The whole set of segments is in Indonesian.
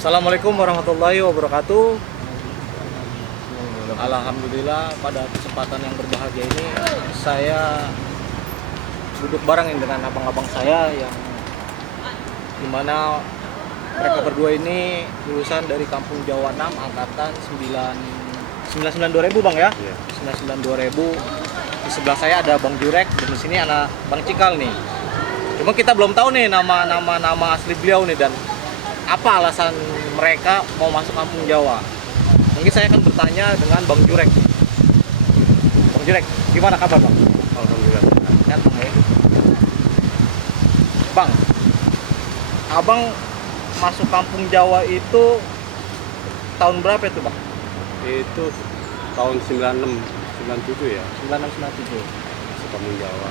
Assalamualaikum warahmatullahi wabarakatuh. Alhamdulillah pada kesempatan yang berbahagia ini saya duduk bareng dengan abang-abang saya yang dimana mereka berdua ini lulusan dari Kampung Jawa 6 angkatan 99 2000 Bang ya? Iya. 99 2000. Di sebelah saya ada Bang Jurek dan di sini ada Bang Cikal nih. Cuma kita belum tahu nih nama asli beliau nih dan apa alasan mereka mau masuk Kampung Jawa. Mungkin saya akan bertanya dengan Bang Jurek. Bang Jurek, gimana kabar Bang? Alhamdulillah. Sehat Bang ya? Bang, Abang masuk Kampung Jawa itu tahun berapa itu Bang? Itu tahun 96, 97 ya, 9697. masuk Kampung Jawa.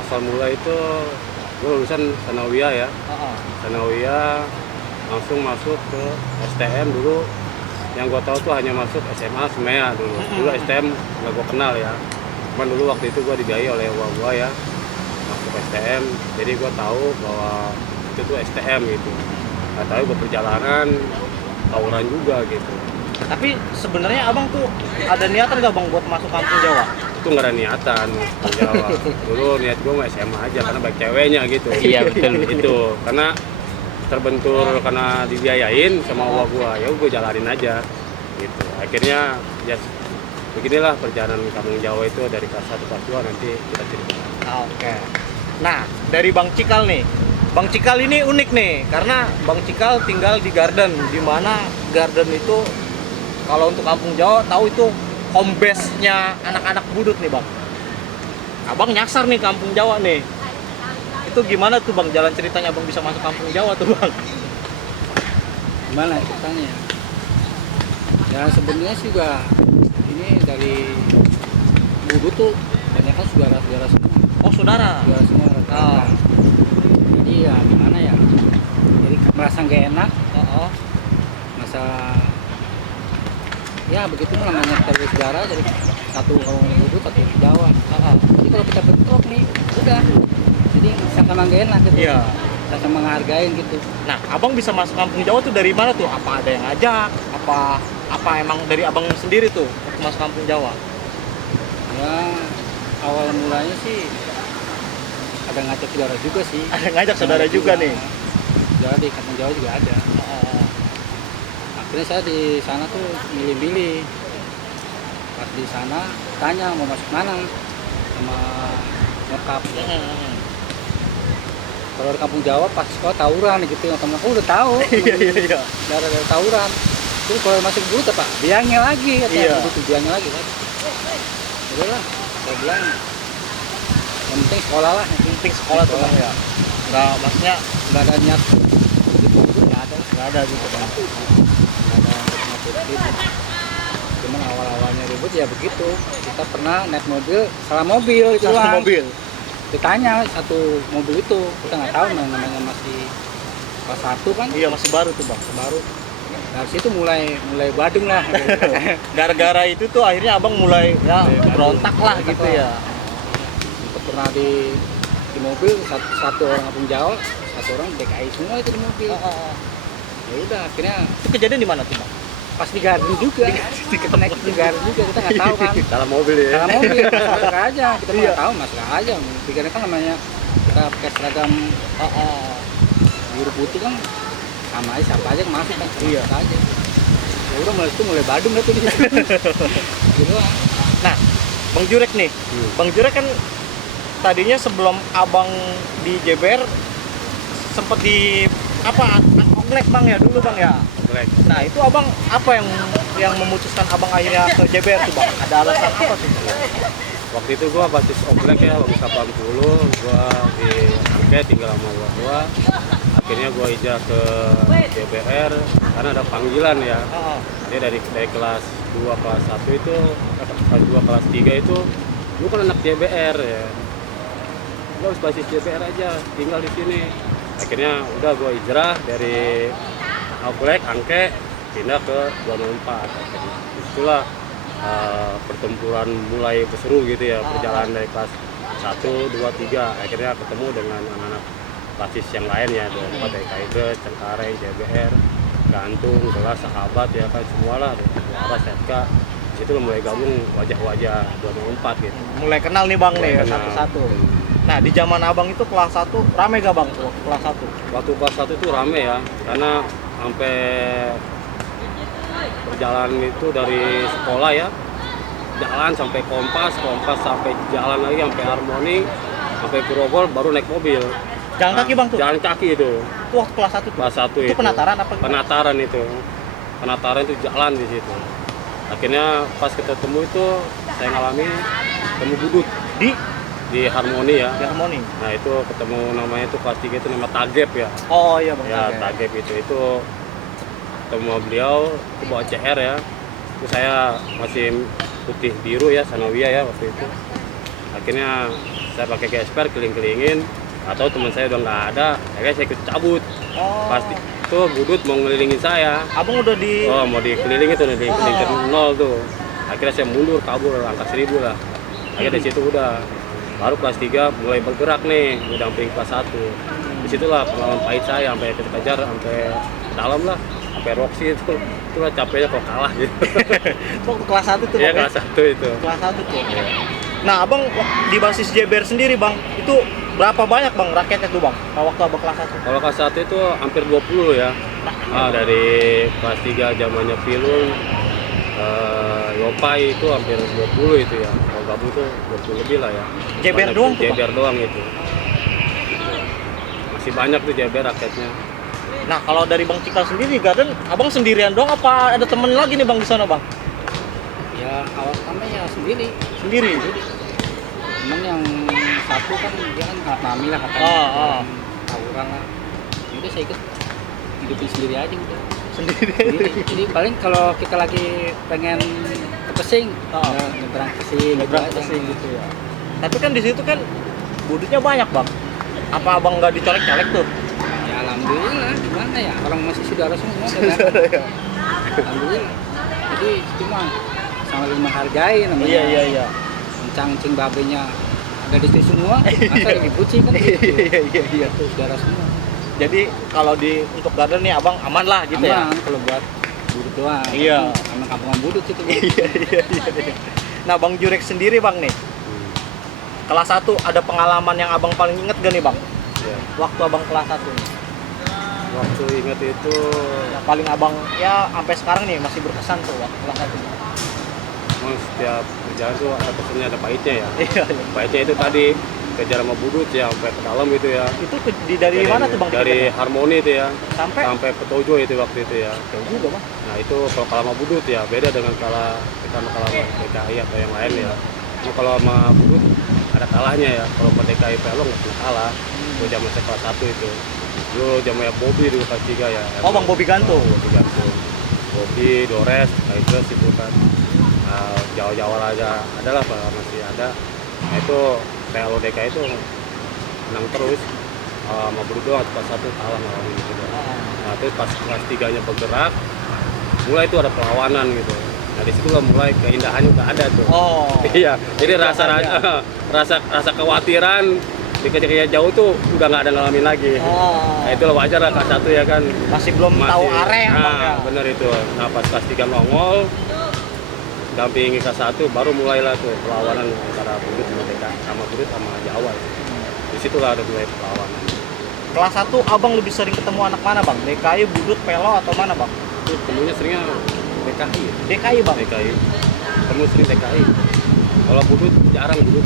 Asal mula itu gue lulusan Sanawiyah ya. Sanawiyah langsung masuk ke STM dulu. Yang gue tahu tuh hanya masuk SMA Semea dulu. Dulu STM gak gue kenal ya. Cuman dulu waktu itu gue dibiayai oleh gue ya masuk STM. Jadi gue tahu bahwa itu tuh STM gitu. Gak tahu gue perjalanan tawuran juga gitu. Tapi sebenarnya Abang tuh ada niatan gak Bang buat masuk Kampung Jawa? Itu nggak ada niatan Kampung Jawa. Dulu niat gue mau SMA aja karena baik ceweknya gitu. Iya, betul. Itu karena terbentur karena dibiayain sama uang gua, ya gue jalanin aja gitu. Akhirnya ya beginilah perjalanan Kampung Jawa itu dari kelas 1 kelas 2 nanti kita cerita. Oke. Nah, dari Bang Cikal nih. Bang Cikal ini unik nih karena Bang Cikal tinggal di Garden, di mana Garden itu kalau untuk Kampung Jawa tahu itu home base-nya anak-anak budut nih Bang. Abang nyasar nih Kampung Jawa nih. Itu gimana tuh Bang jalan ceritanya Abang bisa masuk Kampung Jawa tuh Bang? Gimana ceritanya? Ya sebenarnya sih juga ini dari Budu tuh banyak kan saudara-saudara semua. Oh, saudara. Saudara semua rata-rata. Oh. Jadi ya gimana ya? Jadi merasa nggak enak, Oh. merasa ya begitu namanya dari saudara, jadi satu orang Budu, satu Jawa. Jadi kalau kita bentrok nih, udah. Jadi sama nggak enak gitu. Iya. Sama ngehargain gitu. Nah, Abang bisa masuk Kampung Jawa tuh dari mana tuh? Apa ada yang ngajak? Apa emang dari Abang sendiri tuh untuk masuk Kampung Jawa? Ya awal mulanya sih ada ngajak saudara juga sih. Ada ngajak saudara juga nih. Saudara di Kampung Jawa juga ada. Akhirnya saya di sana tuh milih-milih. Pas di sana tanya mau masuk mana sama nyokap. Kalau di Kampung Jawa pas sekolah tawuran gitu, temen aku udah tahu. Iya. Dari tawuran. Terus kalau masuk dulu apa? Biangnya lagi, Iya. Itu biangnya lagi kan. Udahlah, saya bilang yang penting sekolah lah. Yang penting sekolah tuh Bang ya. Nggak, maksudnya Nggak ada niat gitu nggak ada. nggak ada gitu Bang. Nggak ada maksud gitu. Cuman awal-awalnya ribut ya begitu. Kita pernah naik mobil, salah mobil itu Satu doang. mobil. Ditanya satu mobil itu, kita nggak tahu namanya masih kelas 1 kan, Iya, masih baru tuh Bang. baru. Dari situ mulai badung lah. Gara-gara itu tuh akhirnya Abang mulai ya berontak lah gitu ya. Kita pernah di mobil satu orang Kampung Jawa, satu orang DKI semua itu di mobil. Ya udah akhirnya Itu kejadian di mana tuh Bang? pas di Garden juga. Kita naik di Garden juga, kita nggak tahu kan. Dalam mobil ya. Dalam mobil masuk aja, kita Iya. nggak tahu masuk aja. Pikirnya kan namanya kita pakai seragam biru putih kan sama aja, siapa aja yang masuk kan, Iya. masuk aja. Ya udah mulai itu mulai badung dah tuh di situ. Gitu lah. Nah, Bang Jurek nih. Bang Jurek kan tadinya sebelum Abang di JBR sempet di apa? Oglek Bang ya dulu Bang ya. Black. Nah, itu Abang apa yang memutuskan Abang akhirnya ke JBR tuh Bang? Ada alasan apa tuh? Waktu itu gua basis oblek ya, basis 80, gua di Angke tinggal sama gua. Akhirnya gua hijrah ke JBR karena ada panggilan ya. Dia dari kelas 2 kelas 1 itu kelas 2 kelas 3 itu lu kan anak JBR ya. Gua harus basis JBR aja, tinggal di sini. Akhirnya udah gua hijrah dari oblek Angke pindah ke 204. Itulah pertempuran mulai berseru gitu ya, perjalanan dari kelas 1, 2, 3 akhirnya ketemu dengan anak-anak basis yang lain ya, 24 dari KIG, Cengkareng, JBR. Gantung, Kelas, Sahabat ya kan, semualah Laras, SK. Itu mulai gabung wajah-wajah 204 gitu. Mulai kenal nih bang nih Mulai kenal. satu-satu. Nah di zaman abang itu kelas 1 rame gak bang waktu kelas 1? Waktu kelas 1 itu rame ya, karena sampai perjalanan itu dari sekolah ya, jalan sampai Kompas sampai jalan lagi sampai Harmoni, sampai Grogol baru naik mobil. Jalan kaki bang tuh? Jalan kaki itu. Itu waktu kelas 1 tuh? Kelas 1 Itu penataran apa? Penataran itu. Penataran itu jalan di situ. Akhirnya pas kita ketemu itu saya ngalami ketemu Budut di Harmoni ya. Di Harmoni? Nah itu ketemu namanya itu kelas 3 itu nama Tagep ya. Oh iya bang. Ya Tagep itu ketemu sama beliau, itu bawa CR ya. Itu saya masih putih biru ya, Sanawiyah ya waktu itu. Akhirnya saya pakai gesper keliling-kelingin, atau teman saya udah nggak ada, akhirnya saya ikut cabut. Oh. Pasti itu Budut mau ngelilingin saya. Abang udah di... Oh mau dikelilingi tuh, dikelilingi nol tuh. Akhirnya saya mundur, kabur, angka 1000 lah. Akhirnya dari situ udah, baru kelas 3 mulai bergerak nih, mendampingi kelas 1. Disitulah pengalaman pahit saya, sampai kejar sampai dalam lah, sampai Roxy itulah capeknya kalau kalah gitu. Waktu kelas 1 tuh Iya bang, ya? kelas 1 itu. Kelas 1 tuh. Nah abang di basis JBR sendiri bang, itu berapa banyak bang rakyatnya tuh bang waktu abang kelas 1? Kalau kelas 1 itu hampir 20 ya. Dari kelas 3 zamannya Pilun, Yopai itu hampir 20 itu ya. Kalau gabung tuh 20 lebih lah ya. JBR doang tuh, Bang? JBR doang itu. Masih banyak tuh JBR rakyatnya. Nah kalau dari Bang Cikal sendiri Garden, abang sendirian doang apa ada temen lagi nih bang di sana bang? Ya awal pertama ya sendiri. Sendiri? Cuman yang satu kan dia kan mami lah katanya. Tawuran lah. Jadi saya ikut hidupin sendiri aja udah. Sendiri? Jadi paling kalau kita lagi pengen ke Pesing, nyebrang Pesing, Nyebrang gitu aja. Pesing gitu ya. Tapi kan di situ kan budutnya banyak bang. Apa abang nggak dicolek-colek tuh? Ya alhamdulillah, gimana ya, orang masih saudara semua kan. Alhamdulillah. Jadi cuma sama menghargai namanya. Iya. Encang-encing babenya ada di situ semua, masa ribut sih kan gitu. Iya. Itu saudara semua. Jadi kalau untuk Garden nih abang aman lah gitu ya? Aman kalau buat budut doang. Iya. Aman kampungan budut itu. Bang. Iya. Nah bang Jurek sendiri bang nih, kelas 1 ada pengalaman yang abang paling inget gak nih bang? Ya. Waktu abang kelas 1 nih? Waktu ingat itu Yang paling abang ya sampai sekarang nih masih berkesan tuh waktu kelas 1. memang setiap perjalanan tuh ada pesannya, ada pahitnya ya. Iya. Pahitnya itu tadi kejar sama Budut ya sampai ke dalam gitu ya. Itu dari mana tuh bang? Dari Harmoni itu ya. sampai Petojo itu waktu itu ya. jauh juga bang. Nah itu kalau kalah sama Budut ya beda dengan kita kalah sama DKI atau yang lain ya. Cuma kalau sama Budut ada kalahnya ya. Kalau sama DKI Pelong nggak pernah kalah. Itu zaman saya kelas 1 itu. Dulu zamannya Bobby dulu kelas 3 ya. Oh bang Bobi Gantung. Bobby Gantung. Bobby, Dores, kayak terus itu kan. Jawa-Jawa aja adalah Pak, masih ada. Nah itu PLO DKI itu menang terus. Sama Budut doang kelas 1 kalah sama orang gitu. Nah terus pas kelas 3-nya bergerak, mulai itu ada perlawanan gitu. Nah disitulah mulai keindahannya udah ada tuh. Oh. Iya, jadi rasa kekhawatiran dikejar jauh tuh udah nggak ada ngalamin lagi. Nah itulah wajar lah kelas 1 ya kan. Masih belum tahu area bang ya. Bener itu. Nah pas kelas 3 nongol, dampingi kelas 1 baru mulailah tuh perlawanan antara Budut sama DKI, sama Budut sama Jawa. Disitulah ada mulai perlawanan. Kelas 1 abang lebih sering ketemu anak mana bang? DKI, Budut, Pelo atau mana bang? Itu temunya seringnya DKI. DKI bang? DKI. Temu sering DKI. Kalau Budut jarang Budut.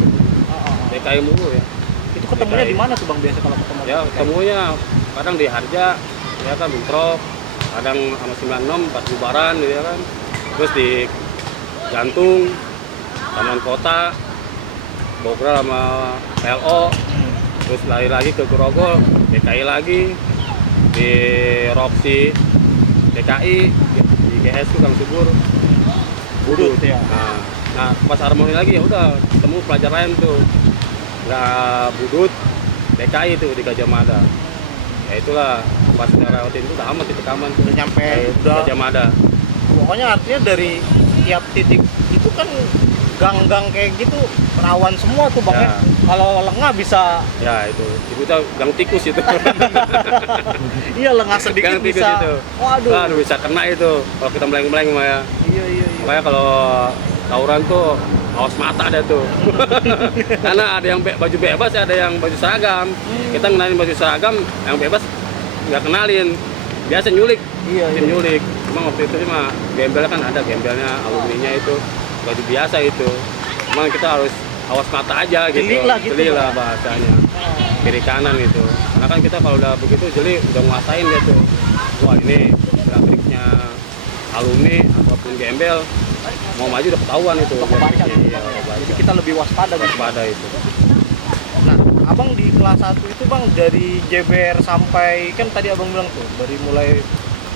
DKI mulu ya. Itu ketemunya DKI. di mana tuh bang biasa kalau ketemu? Ya ketemunya kadang di Harja, ya kan Bentrok, kadang sama 96 pas bubaran gitu ya kan. Terus di Gantung, Taman Kota, Bogor sama PLO. Terus lagi ke Grogol, DKI lagi, di Roxy, DKI, di GS tuh Kang Subur, Budut ya. Nah pas Harmoni lagi ya udah ketemu pelajar lain tuh, nggak Budut, DKI tuh di Gajah Mada. Ya itulah pas ngelewatin itu udah amat titik aman tuh. Udah nyampe, Di udah. Gajah Mada. Pokoknya artinya dari tiap titik itu kan gang-gang kayak gitu rawan semua tuh bang. Ya. Kalau lengah bisa, Ya itu gang tikus itu. iya lengah sedikit Gang tikus bisa. itu. Waduh. Aduh, bisa kena itu kalau kita meleng-meleng mah ya. Iya iya. Makanya kalau tawuran tuh awas mata ada tuh. Karena ada yang baju bebas, ada yang baju seragam. Kita kenalin baju seragam, yang bebas nggak kenalin. Biasa nyulik, Iya, iya. nyulik. Cuma waktu itu mah gembelnya kan ada gembelnya, alumininya itu baju biasa itu. Cuma kita harus awas mata aja gitu. Jeli lah gitu, Jeli lah Bang. bahasanya. Kiri kanan itu. Karena kan kita kalau udah begitu jeli udah nguasain dia tuh. Wah ini grafiknya alumni ataupun gembel mau maju udah ketahuan itu. Udah kebaca gitu, Iya, Bang. udah kebaca. Jadi kita lebih waspada gitu. Waspada itu. Nah, abang di kelas 1 itu bang dari JBR sampai kan tadi abang bilang tuh dari mulai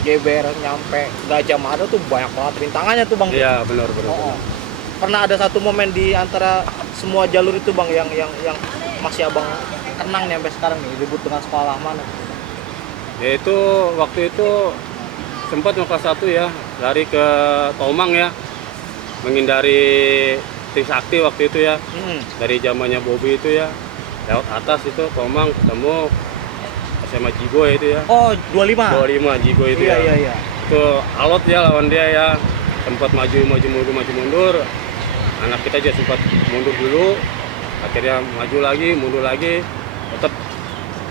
JBR nyampe Gajah Mada tuh banyak banget rintangannya tuh bang. Iya benar. Oh. Pernah ada satu momen di antara semua jalur itu bang yang masih abang kenang nih sampai sekarang nih ribut dengan sekolah mana? Ya itu waktu itu sempat mau kelas 1 ya, lari ke Tomang ya, menghindari Trisakti waktu itu ya, dari zamannya Bobby itu ya, lewat atas itu Tomang ketemu SMA Jigo ya itu ya, Oh 25. 25 Jigo itu Iya ya, iya iya. itu alot ya lawan dia ya, sempat maju mundur, anak kita juga sempat mundur dulu, akhirnya maju lagi, mundur lagi, tetap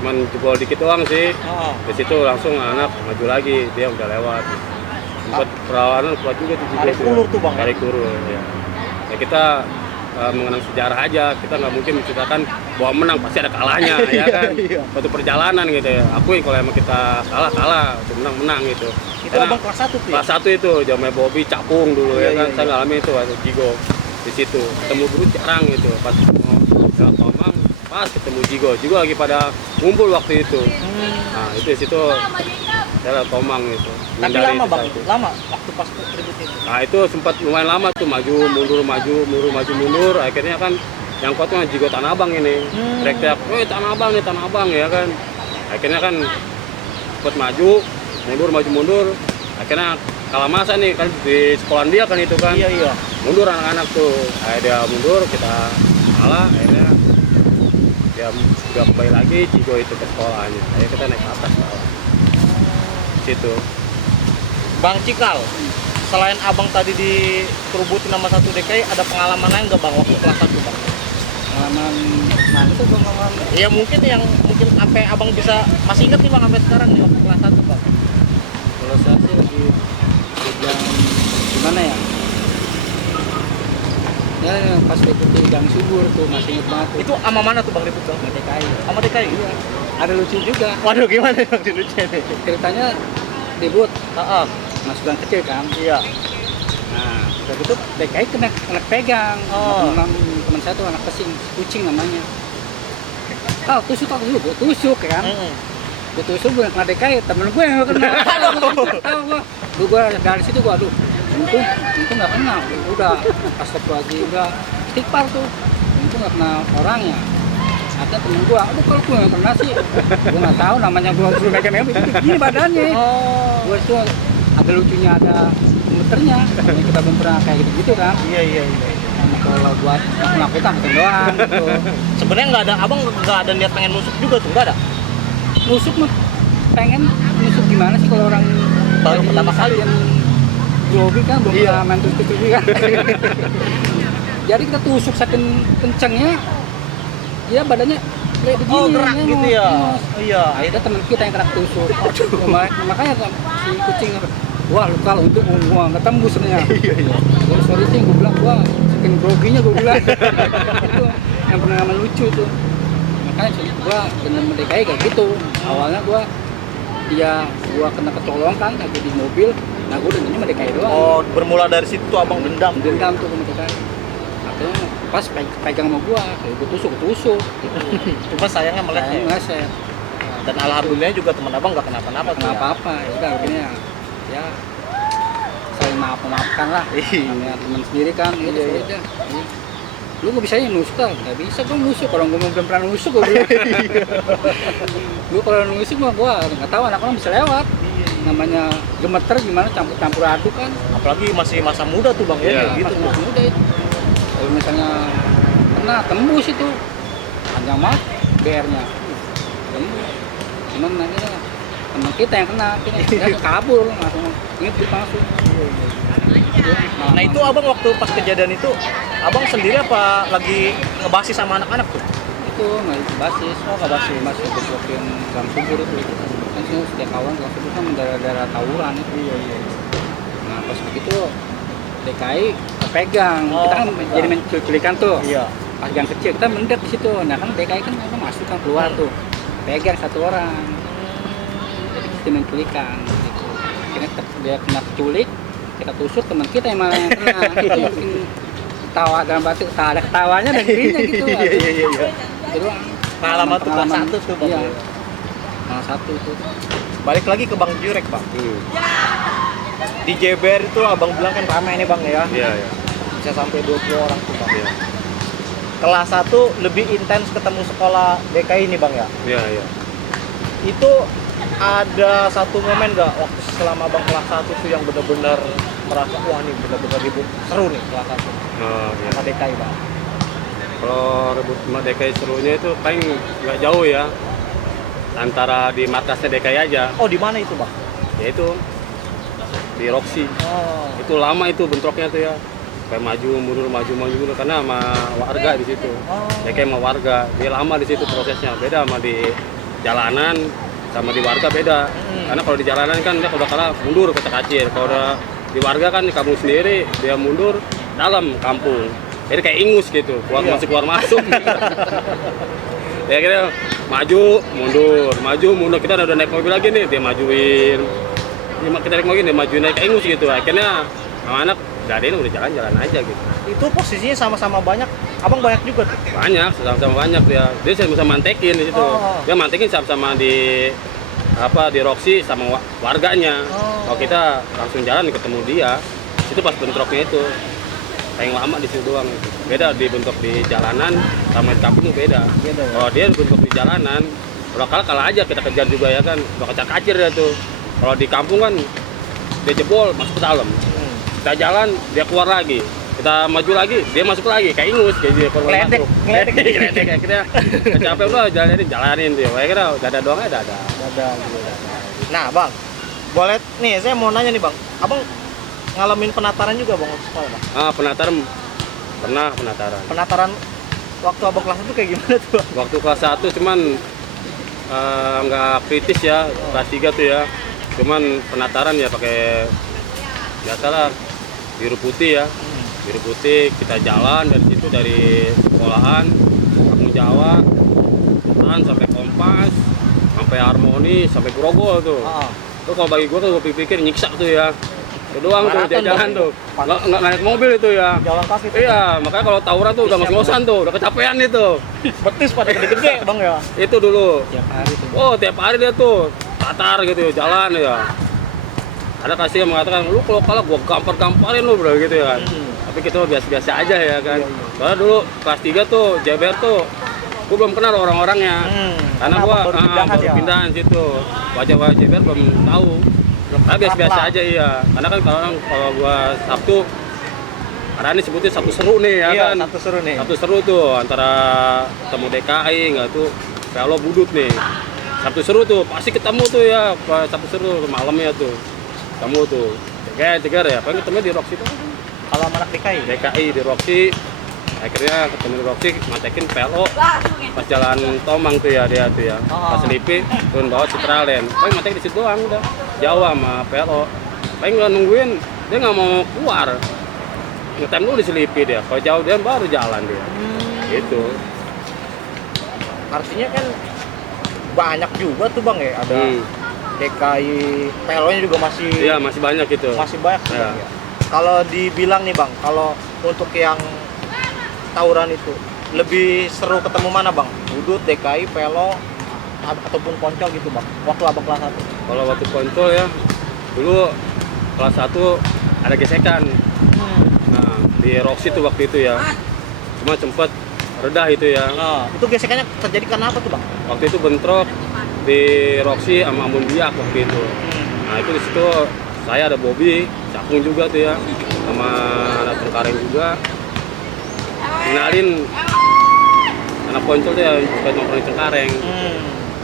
cuman jebol dikit doang sih. Oh. Di situ langsung anak maju lagi, dia udah lewat. Sempat perlawanan kuat juga tuh. Tarik ulur tuh, Bang, ya? Tarik ulur ya. Ya kita mengenang sejarah aja, kita nggak mungkin menceritakan bahwa menang pasti ada kalahnya ya kan. Iya. Suatu perjalanan gitu ya. Akuin kalau emang kita kalah, untuk menang gitu. Itu Karena abang kelas 1 tuh ya? kelas 1 itu zamannya Bobby Capung dulu Iya, ya kan. iya, Saya iya. ngalamin itu waktu Jigo di situ. Ketemu dulu jarang gitu. Pas mau lewat Tomang, pas ketemu Jigo lagi pada ngumpul waktu itu. Nah itu di situ saya lihat Tomang itu. Tapi Menghindari lama itu bang, satu. lama waktu pas ribut itu. Nah itu sempat lumayan lama tuh maju mundur. Akhirnya kan yang kuat tuh Jigo Tanah Abang ini. Teriak-teriak, Tanah Abang nih Tanah Abang ya kan. Akhirnya kan sempat maju mundur. Akhirnya kalah masa nih kan di sekolah dia kan itu kan. Iya iya. Mundur anak-anak tuh. Akhirnya dia mundur, kita kalah. Akhirnya dia udah kembali lagi Jigo itu ke sekolahnya. Akhirnya kita naik ke atas bawah. Situ. Bang Cikal, selain abang tadi dikerubutin nama satu DKI, ada pengalaman lain nggak bang waktu kelas 1 bang? Pengalaman mana tuh pengalaman? Ya mungkin sampai abang bisa masih inget nih bang sampai sekarang nih waktu kelas 1 bang. Kalau saya sih lagi yang gimana ya? Ya pas ribut di Gang Subur tuh masih inget banget tuh. Itu sama mana tuh bang ribut bang? Sama DKI. Sama DKI? Iya. Ada lucu juga. Waduh gimana bang lucunya nih? Ceritanya ribut Heeh. masuk gang kecil kan. Iya. Nah, udah gitu DKI kena pegang. Oh. Teman saya tuh anak kucing namanya. Tusuk gue tusuk kan. Gue tusuk gue kena DKI, temen gue yang kena. Gue dari situ gue aduh, untung nggak kena. Udah astagfirullahaladzim, udah istighfar tuh. Untung nggak kena orangnya. Akhirnya temen gue, aduh kalau gue yang kena sih, gue nggak tahu namanya gue suruh megang itu gini badannya. Oh. Gue itu ada lucunya, ada muternya. Kita belum pernah kayak gitu kan. Iya. Kalau buat nakut-nakutan doang gitu. Sebenarnya abang nggak ada niat pengen nusuk juga tuh, nggak ada? Nusuk mah pengen nusuk gimana sih kalau orang Baru lagi pertama kali. latihan grogi kan belum Iya. pernah main tusuk kan. Jadi kita tusuk saking kencengnya dia badannya kayak begini. Oh gerak nengok, gitu ya? nengok. Iya. Akhirnya teman kita yang kena tusuk. Makanya si kucing wah luka untuk gua nggak tembus sebenarnya. Iya. Terus sorry sih gua bilang gua saking groginya gua bilang. Itu yang pengalaman lucu tuh. Makanya gua dengan DKI kayak gitu. Awalnya gua kena kecolong kan lagi di mobil. Nah gua dengannya sama DKI doang. Oh bermula dari situ tuh abang dendam. Dendam tuh sama DKI. Akhirnya pas pegang sama gua, kayak gua tusuk. Cuma sayangnya Kayaknya meleset. meleset. Dan alhamdulillah juga teman abang nggak kenapa-napa tuh. Kenapa apa? Ya udah akhirnya ya saling maafkan lah. Iya. Namanya teman sendiri kan. Iya. Iya. Lu nggak bisa nusuk kan? Nggak bisa gua nusuk. Kalau gua belum pernah nusuk gua bilang. Gua kalau nusuk mah gua nggak tahu anak orang bisa lewat. Namanya gemeter gimana campur aduk kan. Apalagi masih masa muda tuh bang ya, Iya. kayak gitu Masih tuh. muda itu. Kalau misalnya kena tembus itu panjang banget BR-nya. Tembus. Cuman nanti teman kita yang kena, dia kabur langsung ngintip langsung. Nah itu abang waktu pas kejadian itu, abang sendiri apa lagi ngebasi sama anak-anak tuh? Itu masih basis, basis masih besokin Gang Subur itu. Kan setiap kawan Gang Subur kan daerah tawuran itu. Iya. Nah pas begitu DKI kepegang, kita kan jadi menculikan tuh. Iya. Pas gang kecil kita mendekat di situ. Nah kan DKI kan masuk kan keluar tuh, pegang satu orang. Jadi kita menculikan. Gitu. Dia kena culik, kita tusuk teman kita yang malah yang kena. Itu mungkin tawa dalam batik, ada ketawanya dan dirinya gitu. Iya. Itu doang. Pengalaman tuh kelas 1 tuh bang. Iya. Kelas 1 tuh. Balik lagi ke Bang Jurek bang. Di JBR itu abang bilang kan ramai nih bang ya. Iya. Bisa sampai 20 orang tuh bang. Iya. Kelas 1 lebih intens ketemu sekolah DKI ini bang ya. Iya. Itu ada satu momen nggak waktu selama abang kelas 1 tuh yang benar-benar merasa wah nih benar-benar ribut seru nih kelas 1 Iya. sama DKI bang. Kalau rebut sama DKI serunya itu paling nggak jauh ya, antara di markasnya DKI aja, Oh di mana itu bang? yaitu di Roxy. Oh. Itu lama itu bentroknya tuh ya, kayak maju mundur karena sama warga di situ. DKI sama warga, dia lama di situ prosesnya, beda sama di jalanan sama di warga beda. Karena kalau di jalanan kan dia udah kalah mundur ke kacir, kalau udah di warga kan di kampung sendiri dia mundur dalam kampung. Jadi kayak ingus gitu, keluar masuk. Ya kita maju mundur, kita udah naik mobil lagi nih, dia majuin. Kita naik mobil dia majuin naik kayak ingus gitu. Akhirnya anak dari udah jalan aja gitu. Itu posisinya sama-sama banyak, abang banyak juga tuh. Banyak, sama-sama banyak dia. Dia sama mantekin di situ. Oh. Dia mantekin sama-sama di Roxy sama warganya. Kalau kita langsung jalan ketemu dia, itu pas bentroknya itu. Paling lama di situ doang. Beda dibentuk di jalanan sama di kampung beda. Ya? Kalau dia dibentuk di jalanan, kalau kalah aja kita kejar juga ya kan. Udah kacir dia tuh. Kalau di kampung kan dia jebol masuk ke dalam. Kita jalan dia keluar lagi. Kita maju lagi dia masuk lagi kayak ingus kayak dia keluar masuk. Ngeledek akhirnya capek udah jalanin dia. Kira dada doang aja dada. Nah bang, boleh nih saya mau nanya nih bang, abang ngalamin penataran juga bang waktu sekolah bang? Penataran pernah penataran. Penataran waktu abang kelas itu kayak gimana tuh bang? Waktu kelas 1 cuman nggak kritis ya, kelas 3 tuh ya. Cuman penataran ya pakai biasalah biru putih ya. Biru putih kita jalan dari situ dari sekolahan Kampung Jawa sampai Kompas, sampai Harmoni, sampai Grogol tuh. Tuh kalau bagi gua tuh pikir nyiksa tuh ya. Itu doang tuh dia jalan tuh. Nggak naik mobil itu ya. Jalan kaki tuh. Iya, makanya kalau tawuran tuh udah ngos-ngosan tuh, udah kecapean itu. Betis pada gede-gede bang ya? Itu dulu. Tiap hari tuh. Oh, tiap hari dia tuh tatar gitu jalan ya. Ada kasih yang mengatakan, lu kalau kalah gua gampar-gamparin lu bro gitu ya kan. Tapi kita biasa-biasa aja ya kan. Soalnya dulu kelas 3 tuh JBR tuh gua belum kenal orang-orangnya. Karena gua baru pindahan situ. Wajah-wajah JBR belum tahu. Tapi biasa-biasa aja iya. Karena kan kalau gua Sabtu karena ini sebutnya Sabtu seru nih ya kan. Sabtu seru nih. Sabtu seru tuh antara temu DKI enggak tuh kalau budut nih. Sabtu seru tuh pasti ketemu tuh ya. Sabtu seru malamnya tuh. Ketemu tuh. Cegar ya. Paling ketemu di Roxy tuh. Kalau anak DKI di Roxy. Akhirnya ketemu di Roxy matekin PLO pas jalan Tomang tuh ya dia tuh ya. Pas Lipi turun bawah Citraland. Paling matekin di situ doang udah. Jauh sama PLO. Paling nggak nungguin dia nggak mau keluar. Ngetem dulu di Selipi dia. Kalau jauh dia baru jalan dia. Gitu. Artinya kan banyak juga tuh bang ya, ada DKI, PLO-nya juga masih. Iya masih banyak gitu. Masih banyak tuh ya. Bang ya. Kalau dibilang nih bang, kalau untuk yang tawuran itu lebih seru ketemu mana bang? Budut, DKI, PLO, ataupun Poncol gitu bang? Waktu abang kelas 1? Kalau waktu Poncol ya, dulu kelas 1 ada gesekan. Nah di Roxy tuh waktu itu ya, cuma sempet redah itu ya. Itu gesekannya terjadi karena apa tuh bang? Waktu itu bentrok di Roxy sama Amun Biak waktu itu. Nah itu di situ saya ada Bobby, Cakung juga tuh ya, sama anak Tengkareng juga. kenalin anak Poncol dia suka nongkrong di Cengkareng.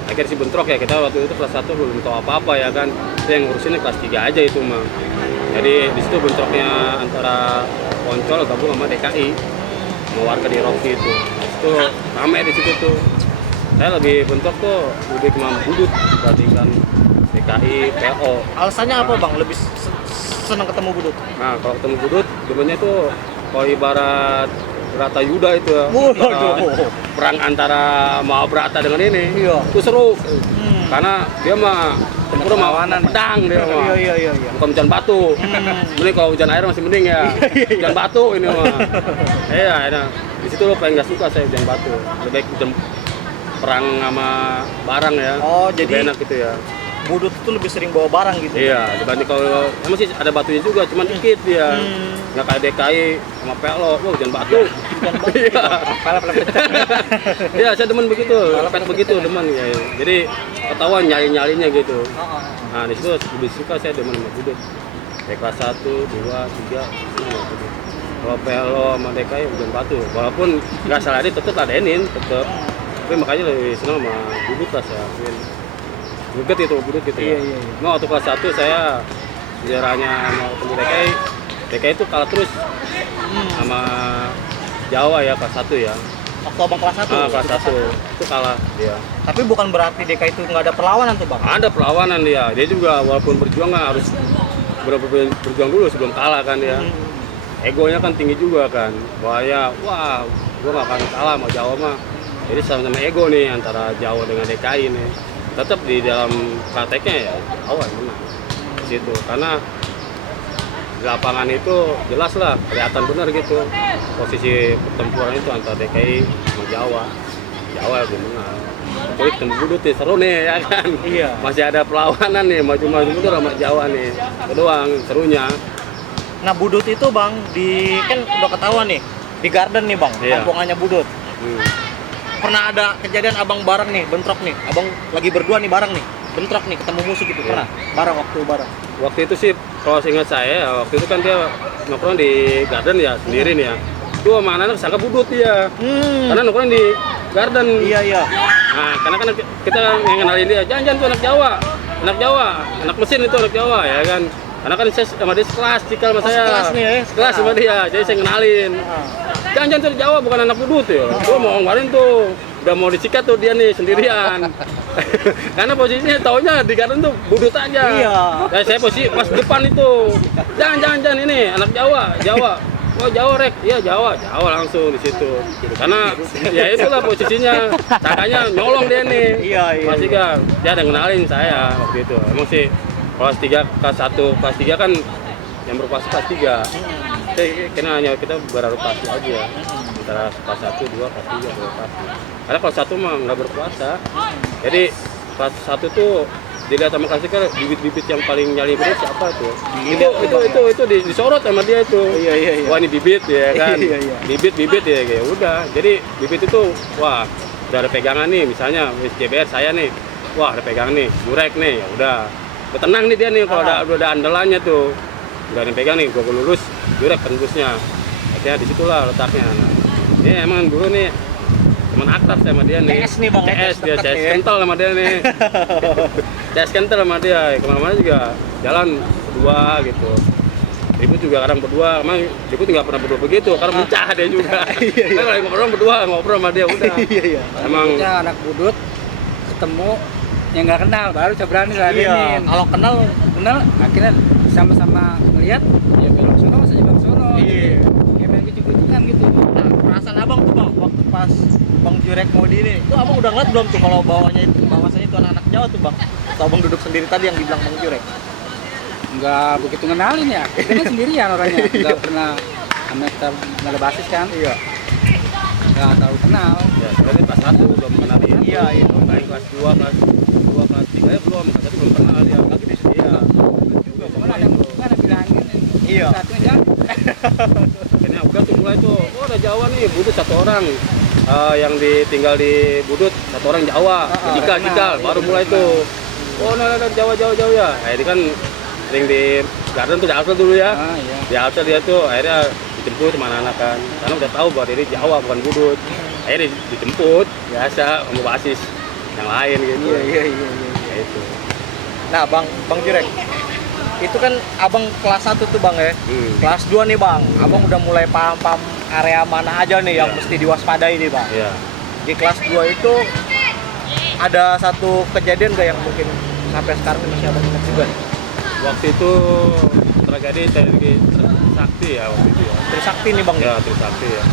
Akhirnya si bentrok ya, kita waktu itu kelas 1 belum tahu apa-apa ya kan. Itu yang ngurusinnya kelas 3 aja itu mah. Jadi di situ bentroknya antara Poncol gabung sama DKI, sama warga di Rocky itu. Itu rame di situ tuh. Saya lebih bentrok tuh lebih ke Budut dibandingkan DKI, PO. Alasannya apa bang? Lebih senang ketemu Budut? Nah kalau ketemu Budut, demennya tuh kalau ibarat Brata Yuda itu ya. Waduh. Perang antara Mahabharata dengan ini. Iya. Itu seru. Karena dia mah tempur mah Perlawanan. pedang dia mah. Iya. Bukan hujan batu. Mending kalau hujan air masih mending ya. Hujan batu ini mah. Iya, enak. Di situ lo paling nggak suka saya hujan batu. Lebih baik hujan perang sama barang ya. Oh, Lebih jadi enak gitu ya. Budut itu lebih sering bawa barang gitu? Iya, dibanding kalau emang sih ada batunya juga, cuma dikit dia. Nggak kayak DKI sama PLO, wah hujan batu. Iya. Iya, saya demen begitu. Pet begitu demen ya. Jadi ketahuan nyali-nyalinya gitu. Nah, di situ lebih suka saya demen sama Budut. Kayak kelas 1, 2, 3, semua gitu. Kalau PLO sama DKI hujan batu. Walaupun nggak salah ini tetap ladenin, tetap. Tapi makanya lebih senang sama Budut lah saya. Budut itu, Budut gitu ya. Iya. Nah, waktu kelas 1 saya sejarahnya mau ketemu DKI itu kalah terus sama Jawa ya kelas 1 ya. Waktu abang kelas 1? Kelas 1 itu kalah dia. Tapi bukan berarti DKI itu nggak ada perlawanan tuh bang? Ada perlawanan dia. Dia juga walaupun berjuang kan harus berjuang dulu sebelum kalah kan ya. Egonya kan tinggi juga kan. Bahaya, wah gua gak akan kalah sama Jawa mah. Jadi sama-sama ego nih antara Jawa dengan DKI nih. Tetap di dalam prakteknya ya awal menang di situ karena di lapangan itu jelas lah kelihatan benar gitu posisi pertempuran itu antara DKI sama Jawa lebih menang. Kecuali ketemu Budut nih seru nih ya kan. Iya. Masih ada perlawanan nih maju-maju mundur sama Jawa nih. Itu doang serunya. Nah Budut itu bang, kan udah ketahuan nih di Garden nih bang, Iya. kampungannya Budut. Pernah ada kejadian abang bareng nih, bentrok nih, abang lagi berdua nih bareng nih, bentrok nih, ketemu musuh gitu, pernah? Bareng bareng. Waktu itu sih kalau seingat saya waktu itu kan dia nongkrong di Garden ya sendiri nih ya. Itu sama anak-anak sangka Budut dia. Karena nongkrong di Garden. Iya. Nah, karena kan kita yang kenalin dia, jangan tuh anak Jawa, anak mesin itu anak Jawa ya kan. Karena kan saya sama dia sekelas cikal sama saya. Sekelas nih ya? Sekelas sama dia, jadi saya kenalin. Jangan tuh Jawa bukan anak Budut ya. Gua mau kemarin tuh udah mau disikat tuh dia nih sendirian. Karena posisinya taunya di Garden tuh Budut aja. Iya. Ya saya posisi pas depan itu. Jangan ini anak Jawa. Oh Jawa rek, iya Jawa langsung di situ. Karena ya itulah posisinya, sangkanya nyolong dia nih. Iya. Kelas 3, dia ada kenalin saya waktu itu. Emang sih kelas 3, kelas 1, kelas 3 kan yang berkuasa kelas 3. Karena hanya kita berrotasi aja. Antara kelas 1, 2, kelas 3 berrotasi. Karena kelas 1 mah nggak berkuasa. Jadi kelas 1 tuh dilihat sama kelas 3 bibit-bibit yang paling nyali bener siapa tuh? Itu disorot sama dia itu. Iya. Wah ini bibit ya kan. Iya. Bibit ya kayak udah. Jadi bibit itu wah udah ada pegangan nih misalnya JBR saya nih. Wah ada pegangan nih, Jurek nih. Ya udah tenang nih dia nih kalau udah ada andalannya tuh. Udah ada pegang nih, gua lulus Jurek tembusnya. Akhirnya disitulah letaknya. Nah, ini emang dulu nih teman akrab sama dia nih. CS nih bang, CS dia, deket CS ya. kental sama dia nih. CS kental sama dia, kemana-mana juga jalan berdua gitu. Ribut juga kadang berdua, emang ribut nggak pernah berdua begitu, karena pecah dia juga. Kan kalau ngobrol sama dia udah. Iya. Emang Maksudnya anak Budut ketemu yang nggak kenal baru saya berani ladenin. Kalau kenal Akhirnya sama-sama ngeliat ya belok sono saja belok sono. Iya. Kayak main kucing-kucingan gitu. Nah, perasaan abang tuh bang, waktu pas Bang Jurek mau di ini, itu abang udah ngeliat belum tuh kalau bahwasanya itu anak-anak Jawa tuh bang? Atau abang duduk sendiri tadi yang dibilang Bang Jurek? Nggak begitu ngenalin ya. Kita kan sendirian orangnya. Nggak pernah amatir nggak ada basis kan. Iya. Nggak tahu kenal. ya sebenarnya kelas 1 belum kenal dia. Iya. Main kelas 2, kelas 3 ya belum, kelas 1 belum kenal dia. Lagi di sini ya. Cuma ada bilangin. Iya. Satunya jangan. Akhirnya udah tuh mulai tuh, oh ada Jawa nih, Budut 1 orang. Yang ditinggal di Budut 1 orang Jawa, Cikal, baru mulai tuh. Oh nah Jawa ya. Akhirnya kan sering di Garden tuh di Altel dulu ya. Iya. Di Altel dia tuh akhirnya dijemput sama anak kan, karena udah tahu bahwa dia Jawa bukan budut. Akhirnya dijemput biasa sama basis yang lain gitu. Iya. Ya itu. Nah, Bang Jurek, itu kan abang kelas 1 tuh bang ya. Kelas 2 nih bang, abang udah mulai paham area mana aja nih yang mesti diwaspadai nih bang. Iya. Di kelas 2 itu ada satu kejadian gak yang mungkin sampai sekarang masih abang ingat juga? Waktu itu tragedi Trisakti ya waktu itu ya. Trisakti nih bang. Ya Trisakti ya.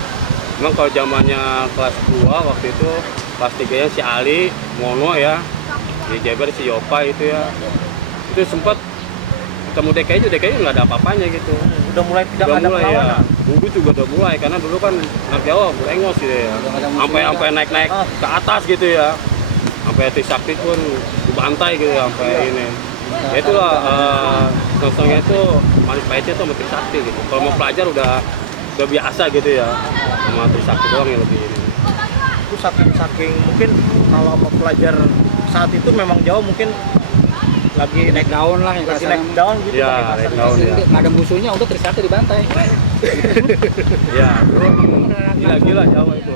Memang kalau zamannya kelas 2 waktu itu, kelas 3 nya si Ali, Mono ya, di Jabar si Yopa itu ya. Itu sempat ketemu DKI nggak ada apa-apanya gitu. Udah mulai tidak ada perlawanan. Ya. Dulu juga udah mulai karena dulu kan anak Jawa berengos gitu ya. Sampai naik ke atas gitu ya. Sampai Trisakti pun dibantai gitu ya, sampai ini. Ya itulah nongkrongnya itu manis pahitnya tuh sama Trisakti gitu. Kalau mau pelajar udah biasa gitu ya. Sama Trisakti doang yang lebih ini. Itu saking mungkin kalau mau pelajar saat itu memang Jawa mungkin lagi naik daun lah yang lagi kasar. naik daun gitu. Iya, pakai naik kasar. daun. ya. Nggak ada musuhnya, udah Trisakti dibantai. Ya, dulu gila-gila Jawa itu.